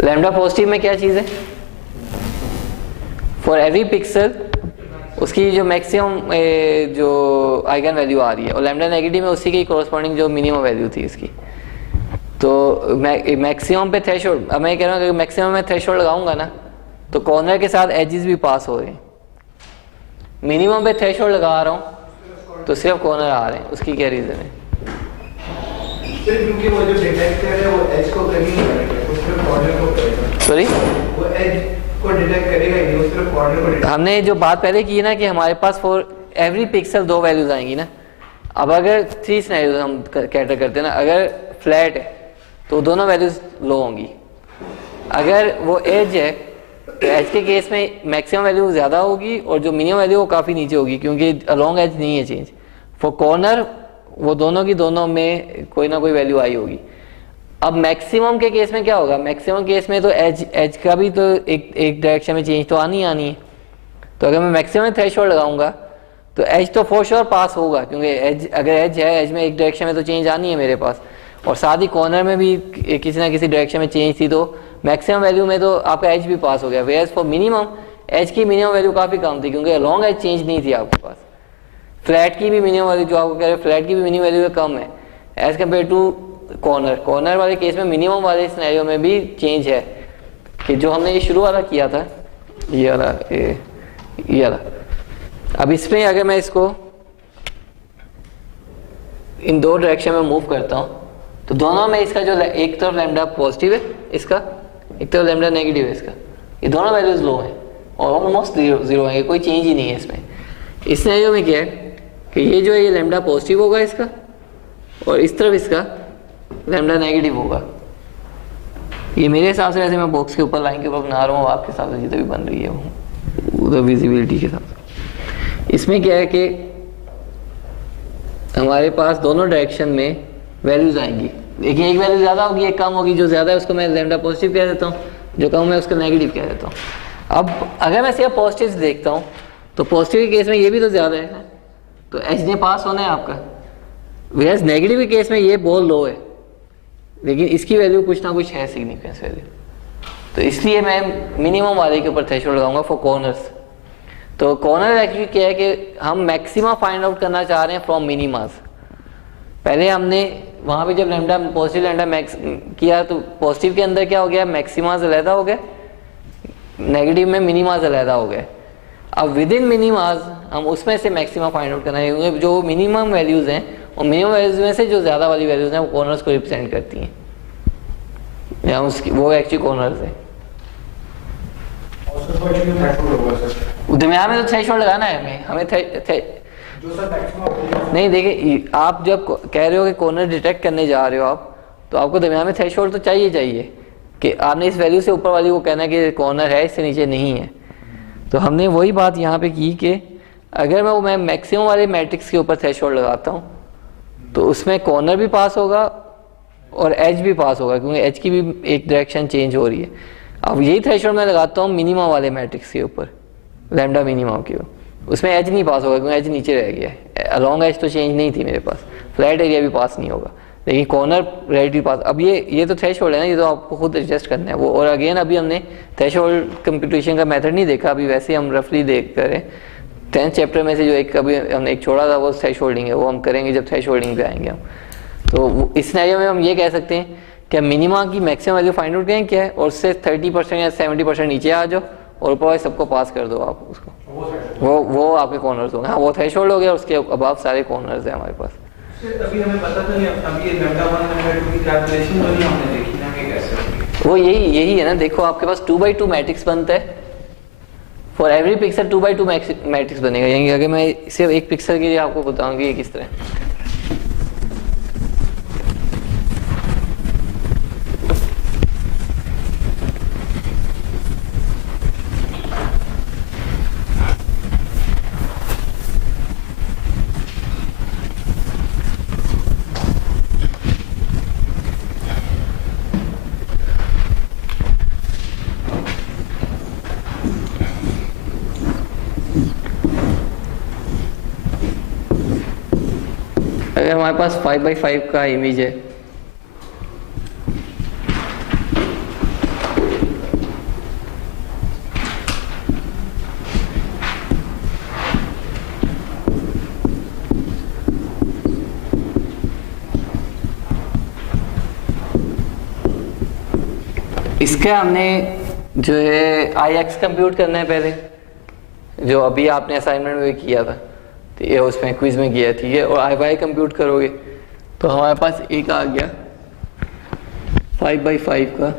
लैम्डा पॉजिटिव में क्या चीज़ है, फॉर एवरी पिक्सल उसकी जो मैक्सिमम जो आइगन वैल्यू आ रही है, और लैम्डा नेगेटिव में उसी की कॉरस्पॉन्डिंग जो मिनिमम वैल्यू थी इसकी। तो मैक्सिमम पे थ्रेशोल्ड, अब मैं कह रहा हूँ कि मैक्सिमम में थ्रेशोल्ड लगाऊंगा ना तो कॉर्नर के साथ एजेस भी पास हो रहे हैं, मिनिमम पे थ्रेशोल्ड लगा रहा हूँ तो सिर्फ कॉर्नर आ रहे हैं, उसकी क्या रीज़न है? क्योंकि वो जो डिटेक्ट कर रहे हैं वो एज को कभी नहीं करेगा, वो सिर्फ कॉर्नर को करेगा। सॉरी, वो एज को डिटेक्ट करेगा ही, वो सिर्फ कॉर्नर को डिटेक्ट। हमने जो बात पहले की ना कि हमारे पास फॉर एवरी पिक्सल दो वैल्यूज आएंगी ना। अब अगर 3 सिनेरियोज हम कैटर करते हैं ना, अगर फ्लैट है तो दोनों वैल्यूज लो होंगी, अगर वो एज है तो एज के केस में मैक्सिमम वैल्यू ज़्यादा होगी और जो मिनिमम वैल्यू वो काफ़ी नीचे होगी, क्योंकि अलॉन्ग एज नहीं है चेंज। फॉर कॉर्नर वो दोनों की दोनों में कोई ना कोई वैल्यू आई होगी। अब मैक्सिमम के केस में क्या होगा, मैक्सिमम केस में तो एज का भी तो एक डायरेक्शन में चेंज तो आनी है। तो अगर मैं मैक्सिमम थ्रेशोल्ड लगाऊंगा तो एज तो फॉर श्योर पास होगा, क्योंकि एज अगर एज है, एज में एक डायरेक्शन में तो चेंज आनी है मेरे पास, और साथ ही कॉर्नर में भी किसी ना किसी डायरेक्शन में चेंज थी, तो मैक्सिमम वैल्यू में तो आपका एज भी पास हो गया। वेयर्स फॉर मिनिमम एज की मिनिमम वैल्यू काफ़ी कम थी, क्योंकि लॉन्ग एज चेंज नहीं थी आपके पास। फ्लैट की भी मिनिमम वैल्यू जो आपको कह रहे हैं, फ्लैट की भी मिनिमम वैल्यू कम है एज कम्पेयर टू कॉर्नर वाले केस में मिनिमम वाले सिनेरियो में भी चेंज है, कि जो हमने ये शुरू वाला किया था, ये वाला। अब इसमें अगर मैं इसको इन दो डायरेक्शन में मूव करता हूँ तो दोनों में इसका जो एक तरफ लैम्डा पॉजिटिव है इसका, एक तरफ लैम्डा नेगेटिव है इसका, ये दोनों वैल्यूज लो हैं और ऑलमोस्ट जीरो है, कोई चेंज ही नहीं है इसमें। इस सिनेरियो में क्या है कि ये जो है ये लैम्डा पॉजिटिव होगा इसका, और इस तरफ इसका लैम्डा नेगेटिव होगा। ये मेरे हिसाब से, वैसे मैं बॉक्स के ऊपर लाइन के ऊपर बना रहा हूँ, आपके हिसाब से जितनी भी बन रही है वो उधर विजिबिलिटी के साथ। इसमें क्या है कि हमारे पास दोनों डायरेक्शन में वैल्यूज आएंगी, लेकिन एक वैल्यू ज़्यादा होगी एक कम होगी। जो ज़्यादा है उसको मैं लैम्डा पॉजिटिव कह देता हूँ, जो कम है उसको नेगेटिव कह देता हूँ। अब अगर मैं सिर्फ पॉजिटिव देखता हूँ तो पॉजिटिव के केस में ये भी तो ज़्यादा है, तो एच ने पास होना है आपका। वेयर्स नेगेटिव के केस में ये बहुत लो है, लेकिन इसकी वैल्यू कुछ ना कुछ है, सिग्निफिकेंस वैल्यू। तो इसलिए मैं मिनिमम वाले के ऊपर थ्रेशोल्ड लगाऊंगा फॉर कॉर्नर्स। तो कॉर्नर एक्चुअली क्या है कि हम मैक्सिमा फाइंड आउट करना चाह रहे हैं फ्रॉम मिनिमास। पहले हमने वहाँ पे जब लैम्डा पॉजिटिव लैम्डा मैक्स किया तो पॉजिटिव के अंदर क्या हो गया, मैक्सिमास अलहदा हो गया, नेगेटिव में मिनिमास अलहदा हो गया। अब विद इन मिनिमास हम उसमें से मैक्सिमा फाइंड आउट करना है, जो मिनिमम वैल्यूज़ हैं और मिनिमम वैल्यूज़ में से जो ज़्यादा वाली वैल्यूज़ हैं वो कॉर्नर्स को रिप्रेजेंट करती हैं, या उसकी वो एक्चुअली कॉर्नर्स है। दरमियान में तो थ्रेशोल्ड लगाना है हमें नहीं। देखिए, आप जब कह रहे हो कि कॉर्नर डिटेक्ट करने जा रहे हो आप, तो आपको दरमियान में थ्रेशोल्ड तो चाहिए कि आपने इस वैल्यू से ऊपर वाली को कहना है कि कॉर्नर है, इससे नीचे नहीं है। तो हमने वही बात यहाँ पे की कि अगर मैं मैक्सिमम वाले मैट्रिक्स के ऊपर थ्रेशोल्ड लगाता हूँ तो उसमें कॉर्नर भी पास होगा और एज भी पास होगा, क्योंकि एज की भी एक डायरेक्शन चेंज हो रही है। अब यही थ्रेशोल्ड मैं लगाता हूँ मिनिमम वाले मैट्रिक्स के ऊपर, लैम्डा मिनिमम के ऊपर, उसमें एज नहीं पास होगा क्योंकि एज नीचे रह गया है, अलॉन्ग एज तो चेंज नहीं थी मेरे पास, फ्लैट एरिया भी पास नहीं होगा, लेकिन कॉर्नर रेडियली पास। अब ये तो थ्रेशोल्ड है ना, ये तो आपको खुद एडजस्ट करना है वो। और अगेन अभी हमने थ्रेशोल्ड कंप्यूटेशन का मेथड नहीं देखा, अभी वैसे हम रफली देख कर 10th चैप्टर में से जो एक अभी हमने एक छोड़ा था वो थ्रेशोल्डिंग है, वो हम करेंगे जब थ्रेशोल्डिंग पे आएंगे हम। तो इस सिनेरियो में हम ये कह सकते हैं कि मिनिमा की मैक्सिमम वैल्यू फाइंड आउट करें क्या है, और उससे 30% या 70% नीचे आ जाओ और ऊपर सबको पास कर दो आप उसको, वो आपके कॉर्नर्स होंगे। हाँ वो थ्रेशोल्ड हो गया, उसके अबाव सारे कॉर्नर्स हैं हमारे पास। अभी हमें पता तो नहीं, अभी ये लैम्डा 1 लैम्डा 2 की कैलकुलेशन तो नहीं हमने देखी ना कि कैसे होगी। वो यही है ना, देखो आपके पास 2x2 मैट्रिक्स बनता है, for every pixel 2x2 matrix बनेगा। यानी अगर मैं सिर्फ एक पिक्सल के लिए आपको बताऊंगी ये किस तरह, अगर हमारे पास 5x5 का इमेज है, इसका हमने जो है IX कंप्यूट करना है पहले, जो अभी आपने असाइनमेंट में किया था, तो ये उसमें क्विज में किया, ठीक है। और IY कंप्यूट करोगे तो हमारे पास एक आ गया 5x5 का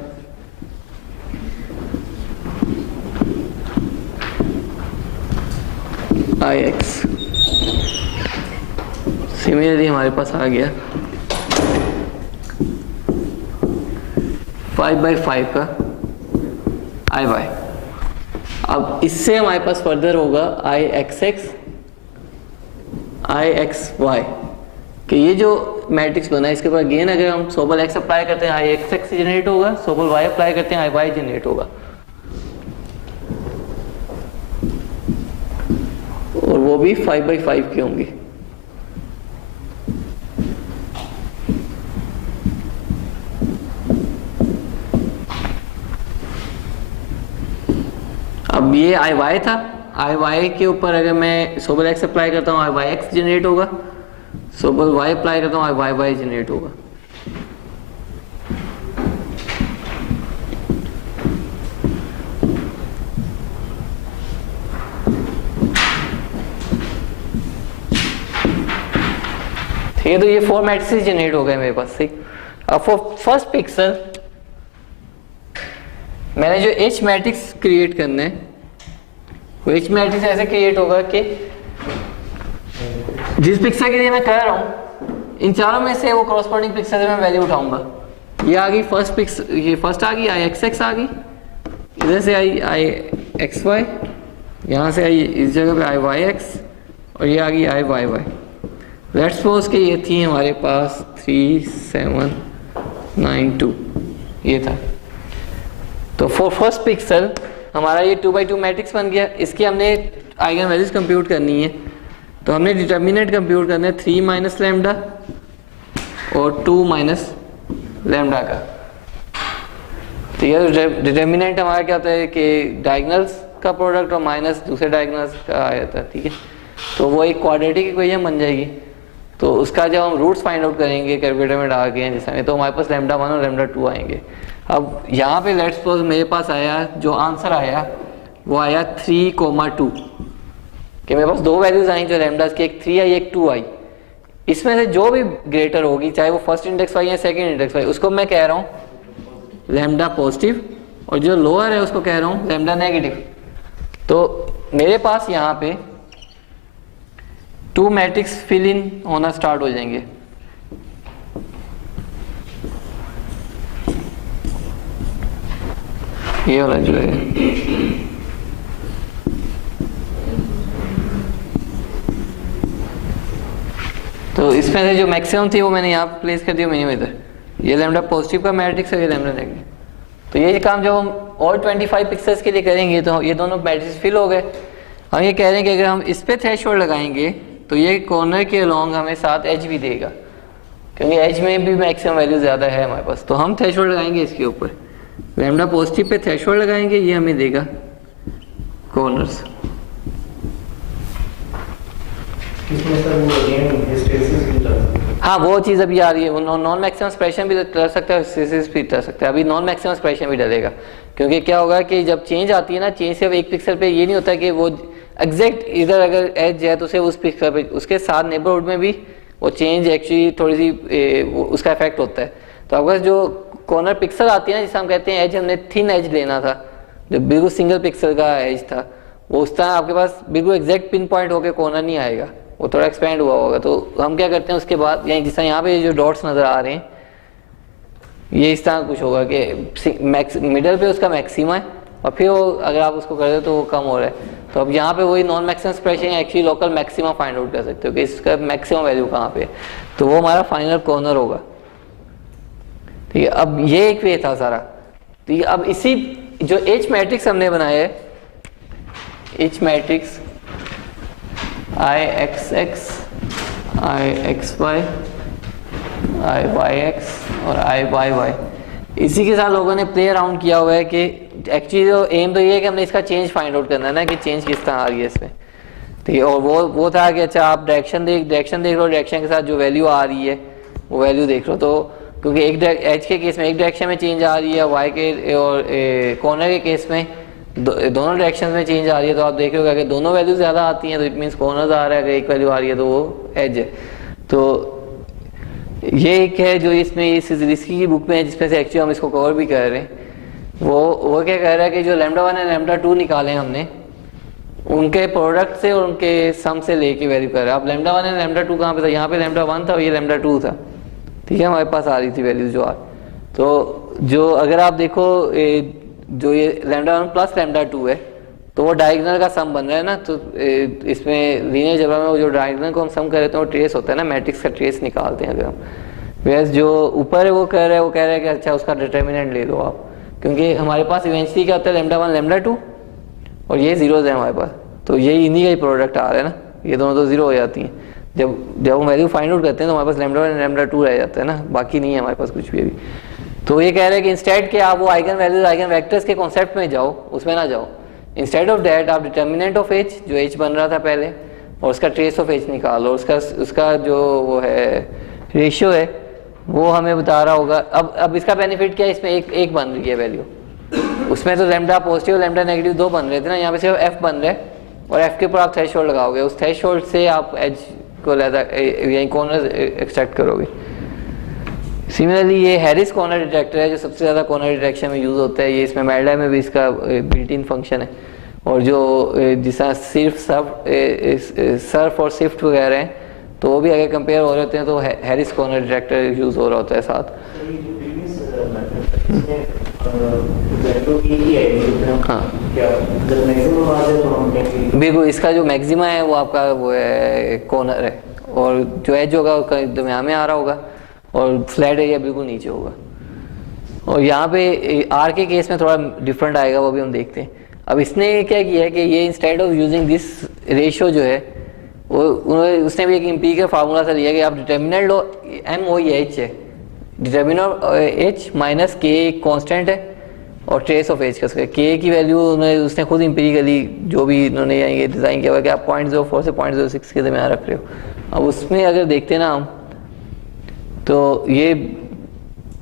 IX। सिमिलरली हमारे पास आ गया 5x5 का IY। अब इससे हमारे पास फर्दर होगा IXX IXY, कि ये जो मैट्रिक्स बना है इसके ऊपर अगेन अगर हम सोबल X अप्लाई करते हैं IXX जनरेट होगा, सोबल Y अप्लाई करते हैं IY जनरेट होगा, और वो भी 5x5 के होंगे। अब ये IY था, IY के ऊपर अगर मैं सोबल X अप्लाई करता हूँ IYX जनरेट होगा, सोबल Y अप्लाई करता हूँ IYY जनरेट होगा। ठीक है, तो ये 4 मैट्रिसेस जनरेट हो गए मेरे पास। ठीक, अब फॉर फर्स्ट पिक्सल मैंने जो H मैट्रिक्स क्रिएट करना है, वो H मैट्रिक्स ऐसे क्रिएट होगा कि जिस पिक्सल के लिए मैं कर रहा हूँ इन चारों में से वो कॉरस्पॉन्डिंग पिक्सल से मैं वैल्यू उठाऊंगा। ये आ गई फर्स्ट पिक्सल, ये फर्स्ट आ गई IXX आ गई, इधर से आई IXY, यहाँ से आई इस जगह पे IYX, और ये आ गई IYY। लेट्स सपोज कि ये थी हमारे पास 3 7 9 2, ये था। तो फॉर फर्स्ट पिक्सल हमारा ये 2x2 मैट्रिक्स बन गया। इसकी हमने आइगन वैल्यूज कंप्यूट करनी है, तो हमने डिटर्मिनेंट कंप्यूट करना है 3 माइनस लैम्डा और 2 माइनस लैम्डा का। ठीक है, तो डिटर्मिनेंट हमारा क्या होता है कि डायगोनल्स का प्रोडक्ट और माइनस दूसरे डायगोनल्स का आ जाता है। ठीक है, तो वो एक क्वाड्रेटिक इक्वेशन बन जाएगी। तो उसका जब हम रूट्स फाइंड आउट करेंगे कैलकुलेटर में डाल के जिसमें, तो हमारे पास लैम्डा 1 और लैम्डा 2 आएंगे। अब यहाँ पे लेट्स सपोज मेरे पास आया, जो आंसर आया वो आया 3,2, कि मेरे पास 2 वैल्यूज आई जो लैम्डास की, एक 3 आई एक 2 आई। इसमें से जो भी ग्रेटर होगी, चाहे वो फर्स्ट इंडेक्स वाई या सेकंड इंडेक्स वाई, उसको मैं कह रहा हूँ लैम्डा पॉजिटिव, और जो लोअर है उसको कह रहा हूँ लैम्डा नेगेटिव। तो मेरे पास यहाँ पे 2 मैट्रिक्स फिल इन होना स्टार्ट हो जाएंगे। ये वाला जो है तो इसमें से जो मैक्सिमम थी वो मैंने यहाँ प्लेस कर दिया मिनिमम इधर। ये लैम्डा पॉजिटिव का मैट्रिक्स है, ये लैम्डा नेगेटिव। तो ये काम जब हम और 25 पिक्सेल्स के लिए करेंगे तो ये दोनों मैट्रिक्स फिल हो गए। हम ये कह रहे हैं कि अगर हम इस पे थ्रेशोल्ड लगाएंगे तो ये कॉर्नर के अलोंग हमें साथ एज भी देगा, क्योंकि एज में भी मैक्सिमम वैल्यू ज़्यादा है हमारे पास। तो हम थ्रेशोल्ड लगाएंगे इसके ऊपर, लैम्डा पॉजिटिव पे थ्रेशोल्ड लगाएंगे, ये हमें देगा कॉर्नर्स। इसमें सर वो अगेन हिस्टेरिसिस भी कर सकते हैं। हाँ वो चीज़ अभी आ रही है, वो नॉन मैक्सिमम एक्सप्रेशन भी कर सकता है, हिस्टेरिसिस भी कर सकता है। अभी नॉन मैक्सिमम एक्सप्रेशन भी डलेगा, क्योंकि क्या होगा कि जब चेंज आती है ना, चेंज सिर्फ एक पिक्सल पे ये नहीं होता कि वो एग्जैक्ट इधर अगर एज है तो सिर्फ उस पिक्सल पे, उसके साथ नेबरहुड में भी वो चेंज एक्चुअली थोड़ी सी उसका इफेक्ट होता है। तो अगर जो कॉर्नर पिक्सल आती है ना, जिसे हम कहते हैं एज, हमने थिन एज लेना था, जो बिल्कुल सिंगल पिक्सल का एज था, वो उस तरह आपके पास बिल्कुल एग्जैक्ट पिन पॉइंट होकर कॉर्नर नहीं आएगा, वो थोड़ा एक्सपेंड हुआ होगा। तो हम क्या करते हैं उसके बाद, यानी जिस तरह यहाँ पे जो डॉट्स नज़र आ रहे हैं, ये इस तरह कुछ होगा कि मिडल पे उसका मैक्सिमा है और फिर वो अगर आप उसको कर दो तो वो कम हो रहा है। तो अब यहाँ पे वही non maximum expression actually local maxima find out कर सकते हो कि इसका मैक्सिमम वैल्यू कहाँ पे है, तो वो हमारा फाइनल कॉर्नर होगा। ठीक है, अब ये एक वे था सारा। ठीक है, अब इसी जो एच मैट्रिक्स हमने बनाया है, H matrix I X x, I X Y, I Y X और आई वाई वाई, इसी के साथ लोगों ने प्ले अराउंड किया हुआ है कि एक्चुअली जो एम तो ये है कि हमने इसका चेंज फाइंड आउट करना है ना, कि चेंज किस तरह आ रही है इसमें। ठीक है, और वो था कि अच्छा आप डायरेक्शन देख लो, डायरेक्शन के साथ जो वैल्यू आ रही है वो वैल्यू देख लो। तो क्योंकि एक एच के केस में एक डायरेक्शन में चेंज आ रही है, वाई के और कॉर्नर के केस में दोनों डायरेक्शन में चेंज आ रही है, तो आप देख रहे हो कि दोनों वैल्यू ज़्यादा आती हैं तो इट मीन्स कॉर्नर आ रहा है, अगर एक वैल्यू आ रही है तो वो एज है। तो ये एक है जो इसमें इस रिस्की की बुक में है, जिसमें से एक्चुअली हम इसको कवर भी कर रहे हैं। वो क्या कह रहा है कि जो लैम्डा 1 और लैम्डा 2 निकाले हमने, उनके प्रोडक्ट से और उनके सम से लेके वैल्यू कर रहा है। अब लैम्डा 1 और लैम्डा 2 कहाँ पे था, यहाँ पे लैम्डा 1 था और ये लैम्डा 2 था। ठीक है, हमारे पास आ रही थी वैल्यूज जो तो जो अगर आप देखो जो ये लैम्डा 1 प्लस लैम्डा 2 है, तो वो डायगोनल का सम बन रहा है ना। तो इसमें लीनियर अलजेब्रा में वो जो डायगोनल को हम सम कर रहे हैं वो ट्रेस होता है ना, मैट्रिक्स का ट्रेस निकालते हैं अगर हम। वैसे जो ऊपर है वो कह रहा है कि अच्छा उसका डिटर्मिनेंट ले लो आप, क्योंकि हमारे पास इवेंचुअली क्या होता है, लैम्डा 1 लैम्डा 2 और ये जीरोज है हमारे पास, तो ये इन्हीं का ही प्रोडक्ट आ रहा है ना, ये दोनों तो जीरो हो जाती हैं। जब हम वैल्यू फाइंड आउट करते हैं तो हमारे पास लैम्डा 1 लैम्डा 2 रह जाता है ना, बाकी नहीं है हमारे पास कुछ भी अभी। तो ये कह रहे हैं कि इंस्टेड के आप वो आइगन वैल्यूज आइगन वेक्टर्स के कॉन्सेप्ट में जाओ, उसमें ना जाओ। इंस्टेड ऑफ दैट आप डिटर्मिनेंट ऑफ एच, जो एच बन रहा था पहले, और उसका ट्रेस ऑफ एच निकालो, उसका जो वो है रेशियो है वो हमें बता रहा होगा। अब इसका बेनिफिट क्या है, इसमें एक बन रही है वैल्यू, उसमें तो लैम्डा पॉजिटिव और लैम्डा नेगेटिव दो बन रहे थे ना, यहाँ पे सिर्फ एफ बन रहा है और एफ के ऊपर आप थ्रेशोल्ड लगाओगे, उस थ्रेशोल्ड से आप एज को यही कॉर्नर एक्सट्रैक्ट करोगे। सिमिलरली ये हैरिस कॉर्नर डिटेक्टर है जो सबसे ज़्यादा कॉर्नर डिटेक्शन में यूज़ होता है, ये इसमें मैटलैब में भी इसका बिल्ट इन फंक्शन है। और जो जिस तरह सिर्फ सर्फ और सिफ्ट वगैरह हैं तो वो भी अगर कंपेयर हो रहे होते हैं तो हैरिस कॉर्नर डिटेक्टर यूज़ हो रहा होता है साथ। हाँ बिल्कुल, इसका जो मैक्सिमा है वो आपका वो है कॉर्नर है, और जो एज होगा वो दरम्यान में आ रहा होगा और फ्लैट एरिया बिल्कुल नीचे होगा। और यहाँ पे आर के केस में थोड़ा डिफरेंट आएगा, वो भी हम देखते हैं। अब इसने क्या किया है कि ये instead of using this ratio जो है वो उसने भी एक एम्पिरिकल फार्मूला सा लिया कि आप डिटर्मिनेंट लो, एम ओ एच है, डिटर्मिनेंट एच माइनस के एक कॉन्स्टेंट है और ट्रेस ऑफ एच का के की वैल्यू उसने खुद एम्पिरिकली जो भी इन्होंने ये डिज़ाइन किया हुआ कि आप 0.04 से 0.06 के दरमियान रख रहे हो। अब उसमें अगर देखते ना हम तो ये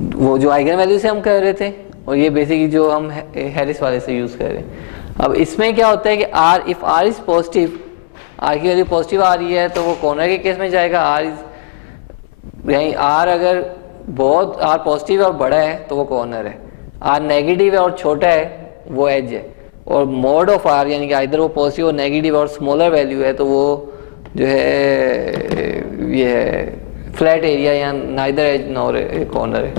वो जो आइगन वैल्यू से हम कह रहे थे और ये बेसिकली जो हम हैरिस वाले से यूज़ कर रहे हैं। अब इसमें क्या होता है कि R if R is positive, R की वैल्यू पॉजिटिव आ रही है तो वो कॉर्नर के केस में जाएगा। यानी आर अगर बहुत आर पॉजिटिव है और बड़ा है तो वो कॉर्नर है, आर नेगेटिव है और छोटा है वो एज है। और मोड ऑफ आर यानी कि इधर वो पॉजिटिव और नेगेटिव और स्मॉलर वैल्यू है तो वो जो है ये है फ्लैट एरिया या नाइदर एज नॉर कॉर्नर है,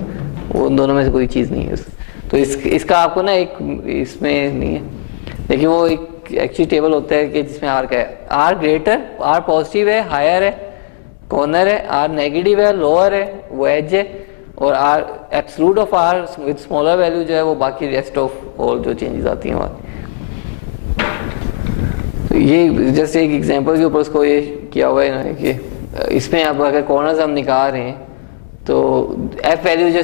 वो उन दोनों में से कोई चीज़ नहीं है। तो इसका आपको ना एक इसमें नहीं है, लेकिन वो एक एक्चुअली टेबल होता है कि जिसमें आर का है, आर ग्रेटर, आर पॉजिटिव है हायर है कॉर्नर है, आर नेगेटिव है लोअर है वो एज है, और R absolute of R with smaller value जो है वो बाकी रेस्ट ऑफ ऑल जो चेंजेस आती हैं वहाँ। तो ये जैसे एक एग्जांपल के ऊपर उसको ये किया हुआ है ना कि इसमें अब अगर कॉर्नर्स हम निकाल रहे हैं तो एफ वैल्यू जो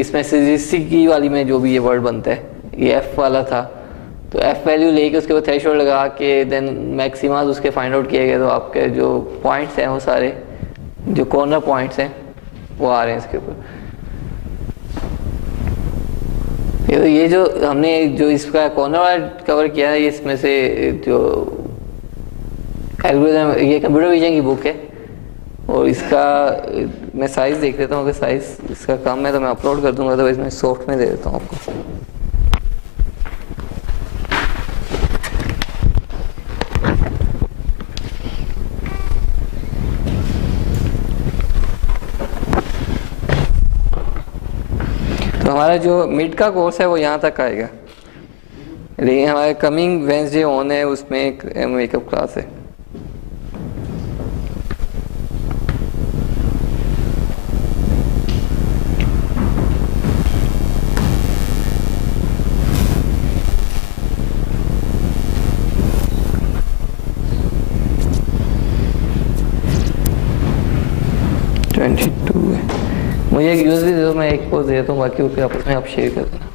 इसमें सिजिस्टिक वाली में जो भी ये वर्ड बनता है ये एफ वाला था, तो एफ वैल्यू लेके उसके ऊपर थ्रेशोल्ड लगा के देन मैक्सिमास उसके फाइंड आउट किए गए, तो आपके जो पॉइंट्स हैं वो सारे जो कॉर्नर पॉइंट्स हैं वो आ रहे हैं इसके ऊपर। ये जो हमने जो इसका कॉर्नर वाला कवर किया है, ये इसमें से जो एल्गोरिथम, ये कंप्यूटर विजन की बुक है और इसका मैं साइज़ देख लेता हूँ, अगर साइज़ इसका कम है तो मैं अपलोड कर दूंगा, तो इसमें सॉफ्ट में दे देता हूँ आपको। तो हमारा जो मिड का कोर्स है वो यहाँ तक आएगा, लेकिन हमारे कमिंग वेंसडे ऑन है उसमें एक मेकअप क्लास है। मुझे एक यूज़ भी दे दो, मैं एक को दे देता हूँ, बाकी ओके आपस में आप शेयर कर देना।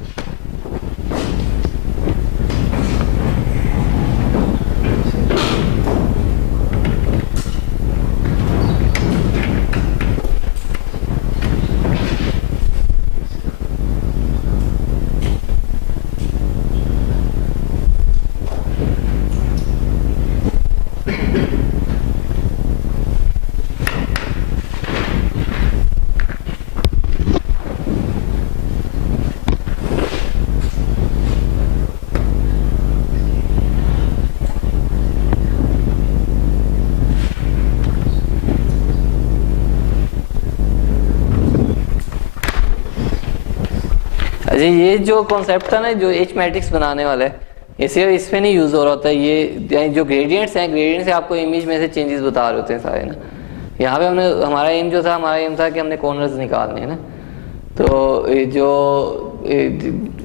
अच्छा, ये जो कॉन्सेप्ट था ना, जो एच मैट्रिक्स बनाने वाला है, ये सिर्फ इसमें नहीं यूज़ हो रहा होता है, ये जो ग्रेडियंट्स हैं, ग्रेडियंट से आपको इमेज में से चेंजेस बता रहे होते हैं सारे ना। यहाँ पे हमने हमारा एम जो था, हमारा एम था कि हमने कॉर्नर्स निकालने हैं ना, तो जो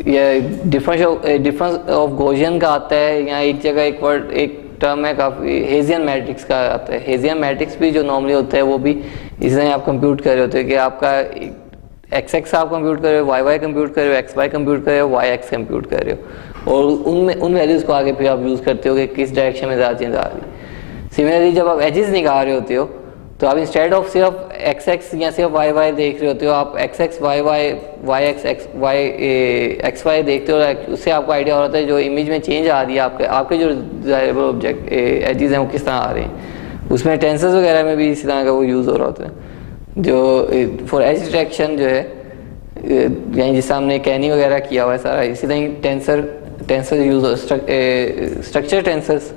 ये डिफरेंस ऑफ गॉसियन का आता है, यहाँ एक जगह एक वर्ड एक टर्म है काफ़ी, हेजियन मैट्रिक्स का आता है। हेजियन मैट्रिक्स भी जो नॉर्मली होता है वो भी इसमें आप कंप्यूट कर रहे होते हैं कि आपका एक्स एक्स आप कंप्यूट कर रहे हो, वाई वाई कंप्यूट कर रहे हो, एक्स वाई कंप्यूट कर रहे हो, वाई एक्स कंप्यूट कर रहे हो, और उनमें उन वैल्यूज़ को आगे फिर आप यूज़ करते हो कि किस डायरेक्शन में ज़्यादा चेंज आ रही है। सिमिलरली जब आप एजेस निकाल रहे होते हो तो आप इंस्टेड ऑफ सिर्फ एक्स एक्स या सिर्फ वाई वाई देख रहे होते हो, आप X X Y Y Y X Y X Y देखते हो, उससे आपको आइडिया हो रहा है जो इमेज में चेंज आ रही है, आपके जो डिजायरेबल ऑब्जेक्ट एजेस हैं वो किस तरह आ रहे हैं। उसमें टेंसर्स वगैरह में भी इसी तरह का वो यूज़ हो रहा होता है, जो फॉर एज डिटेक्शन जो है, यानी जिससे हमने कैनी वगैरह किया हुआ है सारा, इसी तरह tensor use structure tensors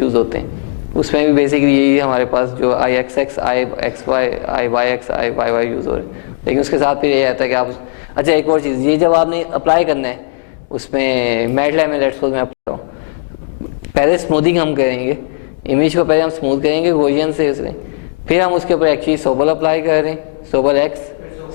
use होते हैं। उसमें भी बेसिकली यही हमारे पास जो आई X x, I X Y, I Y X, I Y Y use हो रहे हैं, लेकिन उसके साथ फिर ये आता है कि आप, अच्छा एक और चीज़, ये जब आपने अप्लाई करना है उसमें मैटलैब में, लेट्स सपोज मैं अप्लाई हूँ, पहले स्मूथिंग हम करेंगे, इमेज को पहले हम स्मूथ करेंगे गॉसियन से उसमें, फिर हम उसके ऊपर एक्चुअली सोबल अप्लाई कर रहे हैं, सोबल एक्स,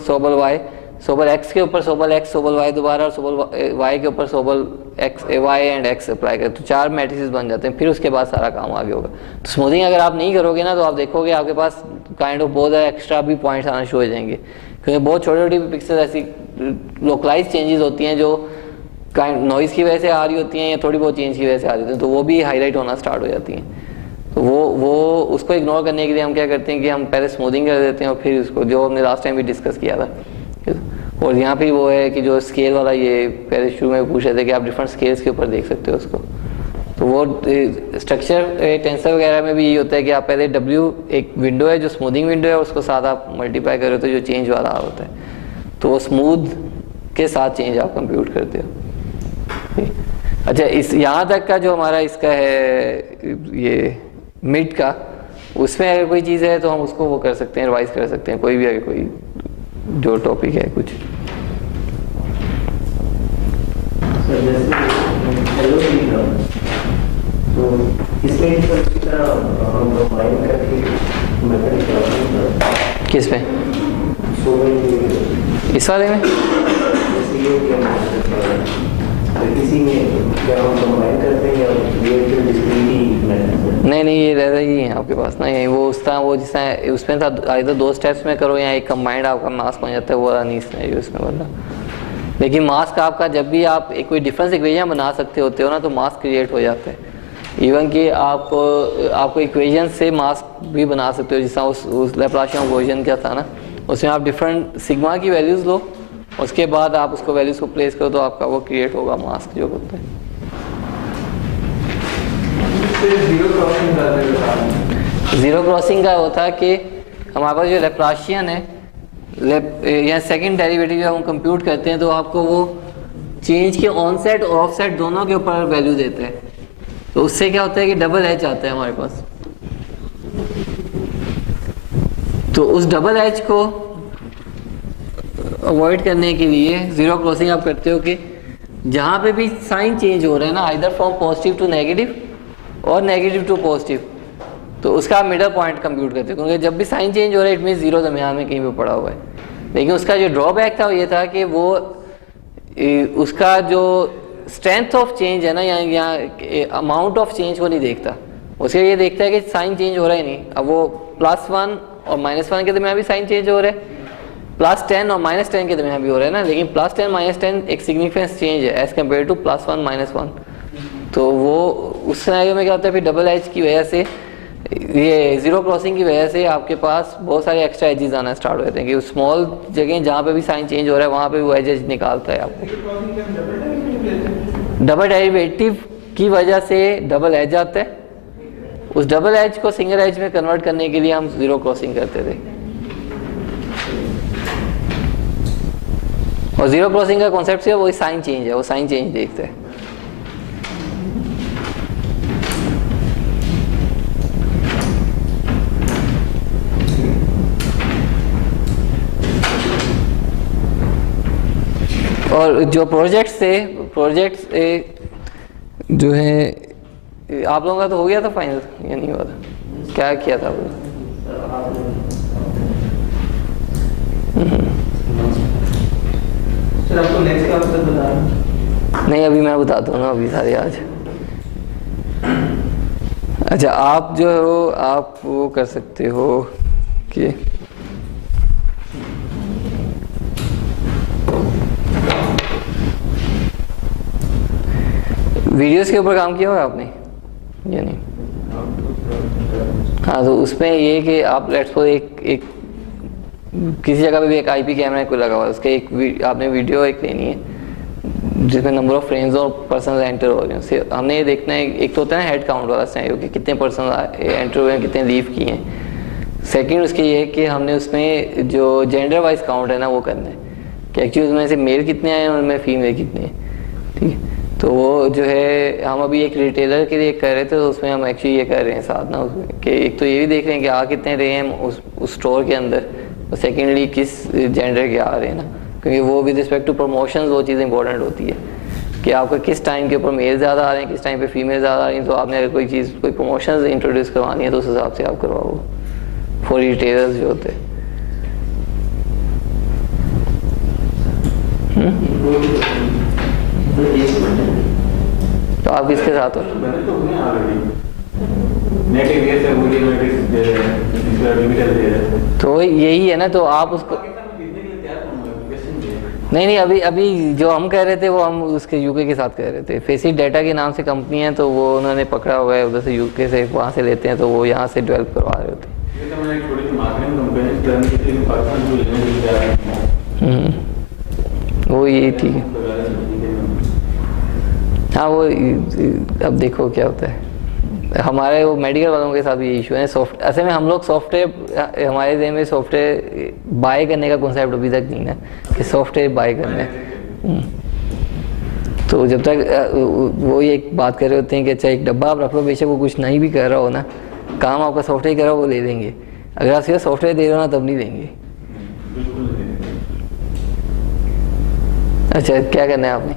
सोबल वाई, सोबल एक्स के ऊपर सोबल एक्स, सोबल वाई दोबारा, और सोबल वाई के ऊपर Sobel X, Y and X apply करें, तो 4 मैट्रिसेस बन जाते हैं। फिर उसके बाद सारा काम आगे होगा। तो स्मूथिंग अगर आप नहीं करोगे ना, तो आप देखोगे आपके पास काइंड ऑफ बहुत ज़्यादा एक्स्ट्रा भी पॉइंट्स आना शुरू हो जाएंगे, क्योंकि बहुत छोटी छोटी पिक्सल ऐसी लोकलाइज चेंजेस होती हैं जो काइंड नॉइज़ की वजह से आ रही होती हैं या थोड़ी बहुत चेंज की वजह से आ रही होती हैं, तो वो भी हाईलाइट होना स्टार्ट हो जाती हैं। तो वो उसको इग्नोर करने के लिए हम क्या करते हैं कि हम पहले स्मूथिंग कर देते हैं और फिर उसको, जो हमने लास्ट टाइम भी डिस्कस किया था। और यहाँ पे वो है कि जो स्केल वाला, ये पहले शुरू में पूछ रहे थे कि आप डिफरेंट स्केल्स के ऊपर देख सकते हो उसको, तो वो स्ट्रक्चर टेंसर वगैरह में भी यही होता है कि आप पहले W एक विंडो है जो स्मूथिंग विंडो है, उसको साथ आप मल्टीप्लाई कर रहे हो तो जो चेंज वाला होता है, तो वो स्मूथ के साथ चेंज आप कंप्यूट करते हो। अच्छा, इस यहाँ तक का जो हमारा इसका है ये मिड का, उसमें अगर कोई चीज़ है तो हम उसको वो कर सकते हैं, रिवाइज कर सकते हैं, कोई भी अगर कोई जो टॉपिक है कुछ। किस में? इस वाले में? किसी में क्या हम कंबाइन करते हैं या हैं आपके पास ना, यही वो उस तरह वो जिस तरह उसमें था इधर 2 स्टेप्स में करो या एक कंबाइंड आपका मास्क बन जाता है, वो वाला नहीं सिनेरियो इसमें बना। लेकिन मास्क आपका जब भी आप एक कोई डिफरेंस इक्वेशन बना सकते होते हो ना, तो मास्क क्रिएट हो जाता है। इवन कि आपको इक्वेशन से मास्क भी बना सकते हो, जिसका उस लैप्लाशियन इक्वेशन क्या था ना, उसमें आप डिफरेंट सिग्मा की वैल्यूज़ लो, उसके बाद आप उसको वैल्यूज़ को प्लेस करो तो आपका वो क्रिएट होगा मास्क जो होता है। ज़ीरो क्रॉसिंग का होता है कि हमारे पास जो लैप्लाशियन है या सेकंड डेरिवेटिव जब हम कंप्यूट करते हैं तो आपको वो चेंज के ऑनसेट और ऑफसेट दोनों के ऊपर वैल्यू देते हैं। तो उससे क्या होता है कि डबल एज आता है हमारे पास। तो उस डबल एज को अवॉइड करने के लिए ज़ीरो क्रॉसिंग आप करते हो कि जहाँ पे भी साइन चेंज हो रहा है ना, either from positive to negative और नेगेटिव टू पॉजिटिव, तो उसका मिडल पॉइंट कंप्यूट करते हो, क्योंकि जब भी साइन चेंज हो रहा है इट मीन जीरो दरमियान में कहीं पे पड़ा हुआ है। लेकिन उसका जो ड्रॉबैक था वो ये था कि वो उसका जो स्ट्रेंथ ऑफ चेंज है ना या अमाउंट ऑफ चेंज को नहीं देखता, उसे ये देखता है कि साइन चेंज हो रहा है नहीं। अब वो +1 और -1 के दरमियान भी साइन चेंज हो रहा है, +10 और -10 के दरमियान भी हो रहा है ना, लेकिन +10 -10 एक सिग्निफिकेंस चेंज है एज कम्पेयर टू +1 -1। तो वो उस सिनेरियो में क्या होता है, फिर डबल एज की वजह से, ये ज़ीरो क्रॉसिंग की वजह से आपके पास बहुत सारे एक्स्ट्रा एजेस आना स्टार्ट हो जाते हैं कि स्मॉल जगह जहाँ पे भी साइन चेंज हो रहा है वहाँ पे वो एजेस निकालता है आपको। डबल डेरिवेटिव की वजह से डबल एज आता है, उस डबल एज को सिंगल एज में कन्वर्ट करने के लिए हम ज़ीरो क्रॉसिंग करते थे। और ज़ीरो क्रॉसिंग का कॉन्सेप्ट से वही साइन चेंज है, वो साइन चेंज देखते हैं। और जो प्रोजेक्ट्स जो है आप लोगों का तो हो गया था फाइनल या नहीं हुआ था, क्या किया था आपने? सर आपको नेक्स्ट क्लास में बता रहा हूँ। नहीं अभी मैं बताता हूँ ना, अभी सारे आज। अच्छा आप जो हो आप वो कर सकते हो कि वीडियोस के ऊपर काम किया हुआ आपने या नहीं? हाँ तो उसमें ये कि आप लेट्स सपोज एक किसी जगह पे भी एक आईपी कैमरा कोई लगा हुआ है, उसके आपने वीडियो एक लेनी है जिसमें नंबर ऑफ फ्रेम्स और पर्सन एंटर हो रहे हैं। हमने ये देखना है, एक तो होता है हेड काउंट वाला सिनेरियो कि कितने पर्सन एंटर हुए हैं, कितने लीव किए हैं। सेकंड उसकी ये है कि हमने उसमें जो जेंडर वाइज काउंट है ना वो करना है कि एक्चुअली उसमें से मेल कितने आए हैं और उनमें फीमेल कितने हैं, ठीक है। तो वो जो है हम अभी एक रिटेलर के लिए कर रहे थे, तो उसमें हम एक्चुअली ये कर रहे हैं साथ ना उसमें कि एक तो ये भी देख रहे हैं कि आ कितने रहे हैं उस स्टोर के अंदर, और सेकेंडली किस जेंडर के आ रहे हैं ना, क्योंकि वो विद रिस्पेक्ट टू प्रमोशंस वो चीज़ इंपॉर्टेंट होती है कि आपका किस टाइम के ऊपर मेल ज़्यादा आ रहे हैं, किस टाइम पे फीमेल ज़्यादा आ रही हैं। तो आपने अगर कोई चीज़ कोई प्रमोशंस इंट्रोड्यूस करवानी है तो उस हिसाब से आप करवाओ फॉर रिटेलर्स जो होते हैं। तो आप किसके साथ हो? तो यही है ना, तो आप उसको नहीं अभी जो हम कह रहे थे वो हम उसके यूके के साथ कह रहे थे। फेसिट डाटा के नाम से कंपनी है, तो वो उन्होंने पकड़ा हुआ है उधर से यूके से, वहाँ से लेते हैं, तो वो यहाँ से डेवलप करवा रहे होते वो यही ठीक है। हाँ वो अब देखो क्या होता है, हमारे वो मेडिकल वालों के साथ भी इशू है। ऐसे में हम लोग सॉफ्टवेयर, हमारे जहन में सॉफ्टवेयर बाय करने का कॉन्सेप्ट अभी तक नहीं है कि सॉफ्टवेयर बाय करना है। तो जब तक वो ये एक बात कर रहे होते हैं कि अच्छा एक डब्बा आप रख लो, बेशक वो कुछ नहीं भी कर रहा हो ना, काम आपका सॉफ्टवेयर कर रहा हो वो ले लेंगे। अगर आप सिर्फ सॉफ्टवेयर दे रहे हो ना तब नहीं लेंगे। अच्छा क्या करना है आपने?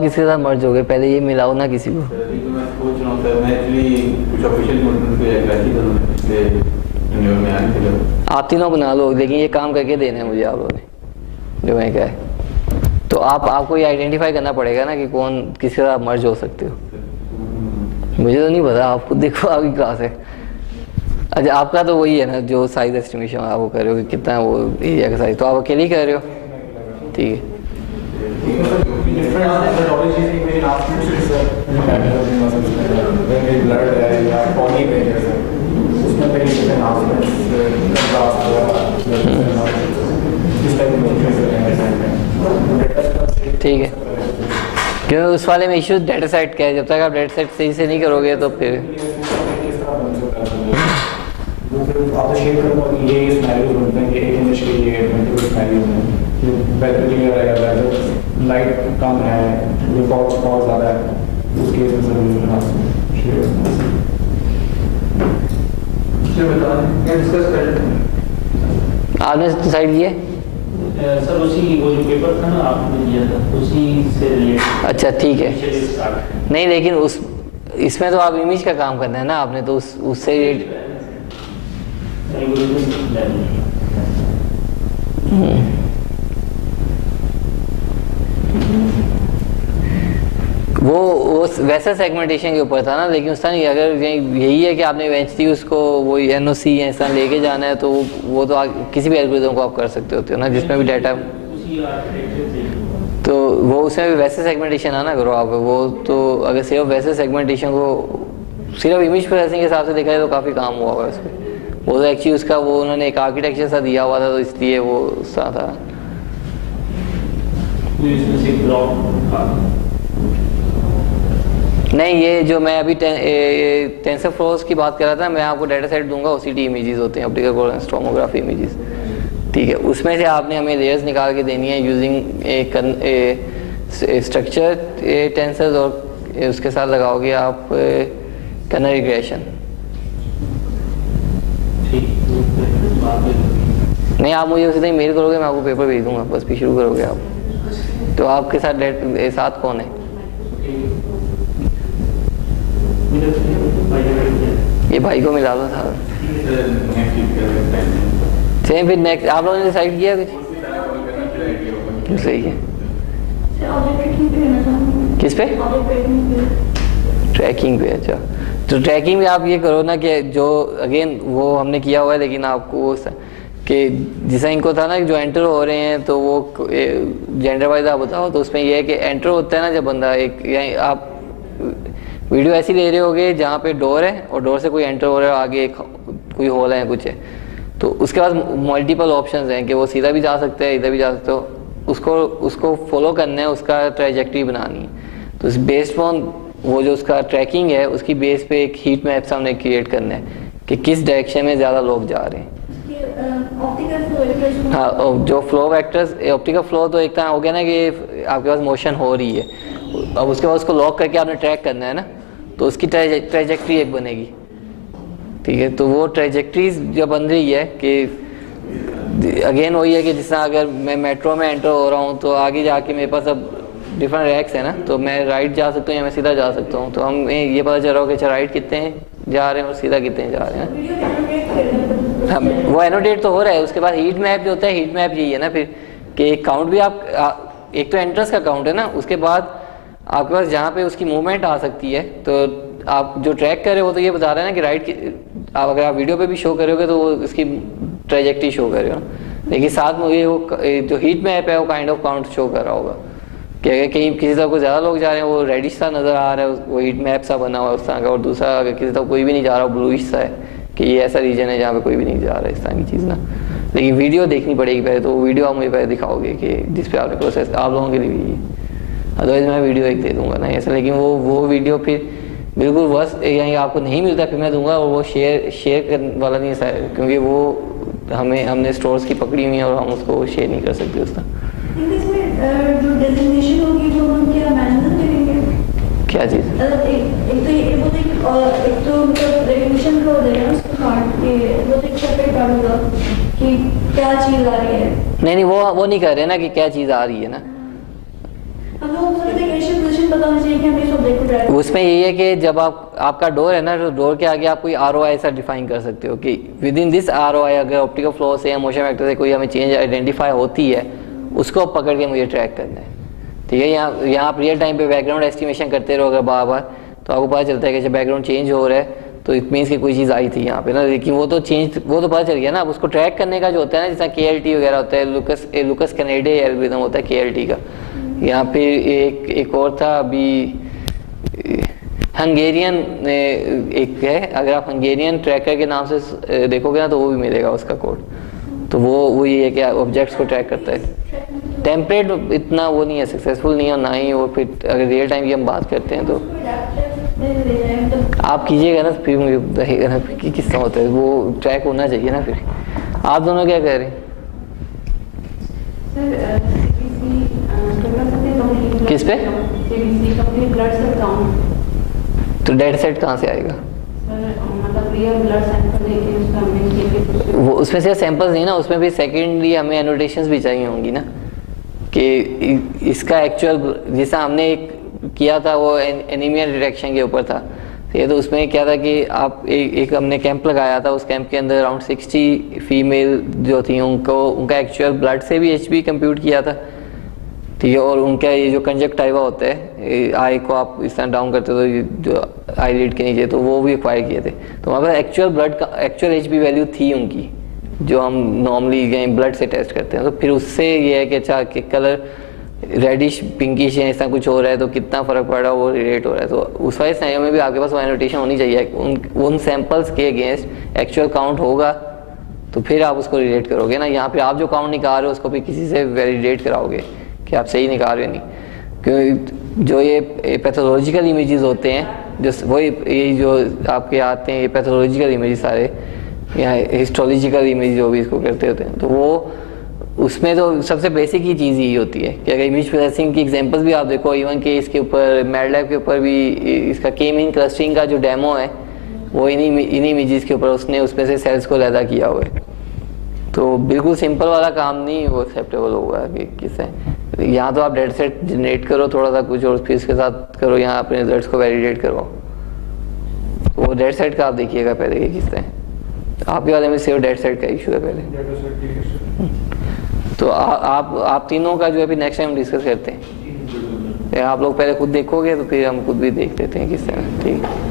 आप किसी के साथ मर्ज हो गए, पहले ये मिलाओ ना किसी को। सर ये तो मैं सोच रहा हूँ सर, मैं एक्चुअली कुछ ऑफिशियल कंटेंट पे एग्री करूँ इसलिए न्यूयॉर्क में आने के लिए। आप तीनों बना लो, लेकिन ये काम करके देना है मुझे आप लोगों ने, जो मैं कहा है। तो आपको ये आइडेंटिफाई करना पड़ेगा ना कि कौन किसके साथ मर्ज हो सकते हो। मुझे तो नहीं पता, आप खुद देखो आपकी क्लास है। अच्छा आपका तो वही है ना जो साइज एस्टिमेशन आप वो कर रहे हो कि कितना है वो एरिया का साइज, तो आप अकेले ही कर रहे हो, ठीक है। डिफरेंट मेथोडोलॉजी से मेरी आउटपुट से सर मेरी ब्लड है या बॉडी में है सर, उसमें मेरी डिफरेंट आउटपुट्स कंट्रास्ट इस टाइप में ठीक है, क्योंकि उस वाले में इशू डेटा सेट का है। जब तक आप डेटा सेट सही से नहीं करोगे तो फिर वो फिर आप शेयर करो ये सिनेरियो बनते हैं कि एक इमेज के लिए मल्टीपल सिनेरियो में जो बेहतर क्लियर रहेगा, बेहतर लाइट कम है, जो बहुत ज़्यादा है, उस केस में सर शेयर बता दें क्या डिस्कस करें। आपने डिसाइड किया? सर उसी वो जो पेपर था ना आपने दिया था उसी से रिलेटेड। अच्छा ठीक है, नहीं लेकिन इसमें तो आप इमेज का काम करना है ना आपने, तो उससे वो वैसा सेगमेंटेशन के ऊपर था ना, लेकिन उस नहीं, अगर यही है कि आपने इवेंचुअली उसको वो एनओसी ऐसा लेके जाना है तो वो तो किसी भी एल्गोरिथम को आप कर सकते होते हो ना जिसमें भी डाटा, तो वो उसमें भी वैसे सेगमेंटेशन आना करो आप। वो तो अगर सिर्फ वैसे सेगमेंटेशन को सिर्फ इमेज प्रोसेसिंग के हिसाब से देखा जाए तो काफ़ी काम हुआ होगा उसमें। वो तो एक्चुअली उसका वो उन्होंने एक आर्किटेक्चर सा दिया हुआ था तो इसलिए वो सा था। नहीं ये जो मैं अभी टेंसरफ्लोस की बात कर रहा था, मैं आपको डाटा सेट दूंगा, ओसीटी इमेजेस होते हैं, ऑप्टिकल कोहेरेंस टोमोग्राफी इमेजेस, ठीक है। उसमें से आपने हमें लेयर्स निकाल के देनी है यूजिंग ए स्ट्रक्चर टेंसर्स, और उसके साथ लगाओगे आप कर्नल रिग्रेशन। नहीं आप मुझे उसी दिन मेल करोगे, मैं आपको पेपर भेज दूंगा, बस भी शुरू करोगे आप। तो आपके साथ कौन है? ये भाई को मिला दो था। सेम फिर नेक्स्ट आप लोगों ने डिसाइड किया कुछ? सही है। किस पे? ट्रैकिंग पे। अच्छा तो ट्रैकिंग में आप ये करो ना कि जो अगेन वो हमने किया हुआ है, लेकिन आपको कि जैसा इनको था ना जो एंटर हो रहे हैं तो वो जेंडर वाइज आप बताओ। तो उसमें ये है कि एंटर होता है ना जब बंदा एक, आप वीडियो ऐसी ले रहे होगे जहाँ पे डोर है और डोर से कोई एंटर हो रहा है, आगे एक कोई होल है कुछ है, तो उसके पास मल्टीपल ऑप्शंस हैं कि वो सीधा भी जा सकते हैं, इधर भी जा सकते हो। उसको फॉलो करना है, उसका ट्रैजेक्टरी बनानी है। तो इस बेस्ड ऑन वो जो उसका ट्रैकिंग है उसकी बेस पे एक हीट मैप सामने क्रिएट करना है कि किस डायरेक्शन में ज़्यादा लोग जा रहे हैं। हाँ जो फ्लो वेक्टर्स, ऑप्टिकल फ्लो तो एक तरह हो गया ना कि आपके पास मोशन हो रही है, अब उसके बाद उसको लॉक करके आपने ट्रैक करना है ना, तो उसकी ट्रैजेक्टरी एक बनेगी, ठीक है। तो वो ट्रैजेक्टरीज जो बन रही है कि अगेन वही है कि जिस तरह अगर मैं मेट्रो में एंटर हो रहा हूँ तो आगे जाके मेरे पास अब डिफरेंट रैक्स है ना, तो मैं राइट जा सकता हूँ या मैं सीधा जा सकता हूँ। तो हमें ये पता चल रहा हो कि अच्छा राइट कितने जा रहे हैं और सीधा कितने जा रहे हैं। हाँ वो एनोटेट तो हो रहा है। उसके बाद हीट मैप जो होता है, हीट मैप यही है ना फिर कि काउंट भी आप एक तो एंट्रेंस का काउंट है ना, उसके बाद आपके पास जहाँ पे उसकी मूवमेंट आ सकती है, तो आप जो ट्रैक कर रहे हो तो ये बता रहे हैं ना कि राइट आप अगर आप वीडियो पे भी शो करोगे तो वो इसकी ट्रैजेक्टरी शो कर रहे हो, लेकिन साथ में ये वो जो हीट मैप है वो काइंड ऑफ काउंट शो कर रहा होगा कि अगर कहीं किसी तरह को ज़्यादा लोग जा रहे हैं वो रेडिश सा नज़र आ रहा है, वो हीट मैप सा बना हुआ है उस तरह का, और दूसरा अगर किसी तरह कोई भी नहीं जा रहा ब्लूइश सा है कि ये ऐसा रीजन है जहाँ पे कोई भी नहीं जा रहा है, इस तरह की चीज़ ना। लेकिन वीडियो देखनी पड़ेगी पहले, तो वीडियो आप मुझे पहले दिखाओगे कि जिस पे आपने प्रोसेस आप लोगों के लिए भी, अदरवाइज मैं वीडियो एक दे दूंगा ना ऐसा। लेकिन वो वीडियो फिर बिल्कुल बस यहीं आपको नहीं मिलता फिर मैं दूंगा, और वो शेयर वाला नहीं है क्योंकि वो हमने स्टोर्स की पकड़ी हुई है और हम उसको शेयर नहीं कर सकते उसका। जो डेजिग्नेशन होगी वो हम क्या मैनुअल करेंगे? क्या चीज़? एक तो ये बोलते हैं एक तो मतलब रेगुलेशन का हो जाएगा उसको काट के वो तो एक सेपरेट कार्ड होगा कि क्या चीज़ आ रही है। नहीं वो नहीं कर रहे ना कि क्या चीज़ आ रही है ना। हम लोग पता होना चाहिए कि हमें इस ऑब्जेक्ट को ट्रैक उसमें यही है कि जब आपका डोर है ना, तो डोर के आगे आप कोई ROI ऐसा डिफाइन कर सकते हो कि विद इन दिस ROI अगर ऑप्टिकल फ्लो से या मोशन वेक्टर से कोई हमें चेंज आइडेंटिफाई होती है, उसको पकड़ के मुझे ट्रैक करना है। ठीक है, यहाँ आप रियल टाइम पे बैकग्राउंड एस्टिमेशन करते रहो अगर बार बार, तो आपको पता चलता है कि जब बैकग्राउंड चेंज हो रहा है तो इट मीन्स कि कोई चीज़ आई थी यहाँ पे ना, लेकिन वो तो पता चल गया ना। अब उसको ट्रैक करने का जो होता है ना, जैसा KLT वगैरह होता है, लुकस कैनेडे एल्गोरिथम होता है KLT का। यहाँ पे एक और था अभी, हंगेरियन एक है, अगर आप हंगेरियन ट्रैकर के नाम से देखोगे ना तो वो भी मिलेगा उसका कोड। तो वो ये है कि ऑब्जेक्ट्स को ट्रैक करता है। टेम्पलेट इतना वो नहीं है, सक्सेसफुल नहीं है, ना ही वो फिर अगर रियल टाइम की हम बात करते हैं तो आप कीजिएगा ना, फिर मुझे बताइएगा ना कि किस तरह होता है, वो ट्रैक होना चाहिए ना। फिर आप दोनों क्या कह रहे हैं? किस पे? तो डेटा सेट कहाँ से आएगा? वो उसमें से सैंपल्स नहीं ना, उसमें भी सेकेंडली हमें एनोटेशंस भी चाहिए होंगी ना, कि इसका एक्चुअल जैसा हमने एक किया था वो एनीमिया डिटेक्शन के ऊपर था। ये तो उसमें क्या था कि आप एक हमने कैंप लगाया था, उस कैंप के अंदर अराउंड 60 फीमेल जो थी उनका एक्चुअल ब्लड से भी HB कंप्यूट किया था। ठीक है, और उनका ये जो कंजक्टिवा होता है, आई को आप इस तरह डाउन करते हो जो आई लिड के नीचे, तो वो भी एक्वायर किए थे। तो हमारे पास एक्चुअल ब्लड का एक्चुअल HB वैल्यू थी उनकी, जो हम नॉर्मली ब्लड से टेस्ट करते हैं। तो फिर उससे ये है कि अच्छा कि कलर रेडिश पिंकिश है, ऐसा कुछ हो रहा है तो कितना फ़र्क पड़ रहा है, वो रिलेट हो रहा है। तो उस वाले सिनेरियो में भी आपके पास वो एनोटेशन होनी चाहिए, उन सैंपल्स के अगेंस्ट एक्चुअल काउंट होगा तो फिर आप उसको रिलेट करोगे ना। यहाँ पे आप जो काउंट निकाल रहे हो उसको भी किसी से वैलिडेट कराओगे कि आप सही निकाल रहे हो नहीं, क्योंकि जो ये पैथोलॉजिकल इमेजेस होते हैं, जो ये जो आपके आते हैं ये पैथोलॉजिकल इमेजेस सारे, या हिस्टोलॉजिकल इमेज जो भी इसको करते होते हैं, तो वो उसमें तो सबसे बेसिक ही चीज़ यही होती है कि अगर इमेज प्रोसेसिंग की एग्जांपल्स भी आप देखो, इवन के इसके ऊपर मैटलैब के ऊपर भी इसका K-मीन क्लस्टरिंग का जो डेमो है वो इन्हीं इमेजेस के ऊपर उसने उसमें से सेल्स को लैदा किया हुआ है। तो बिल्कुल सिंपल वाला काम नहीं वो एक्सेप्टेबल होगा कि किससे। यहाँ तो आप डेटा सेट जनरेट करो थोड़ा सा कुछ, और फिर इसके साथ करो यहाँ अपने रिजल्ट्स को वैलिडेट करो। तो वो डेटा सेट का आप देखिएगा पहले कि किससे, आपके वाले में सिर्फ डेटा सेट का इशू है पहले। तो आप तीनों का जो है फिर नेक्स्ट टाइम डिस्कस करते हैं। आप लोग पहले खुद देखोगे तो फिर हम खुद भी देख लेते हैं किस तरह। ठीक है।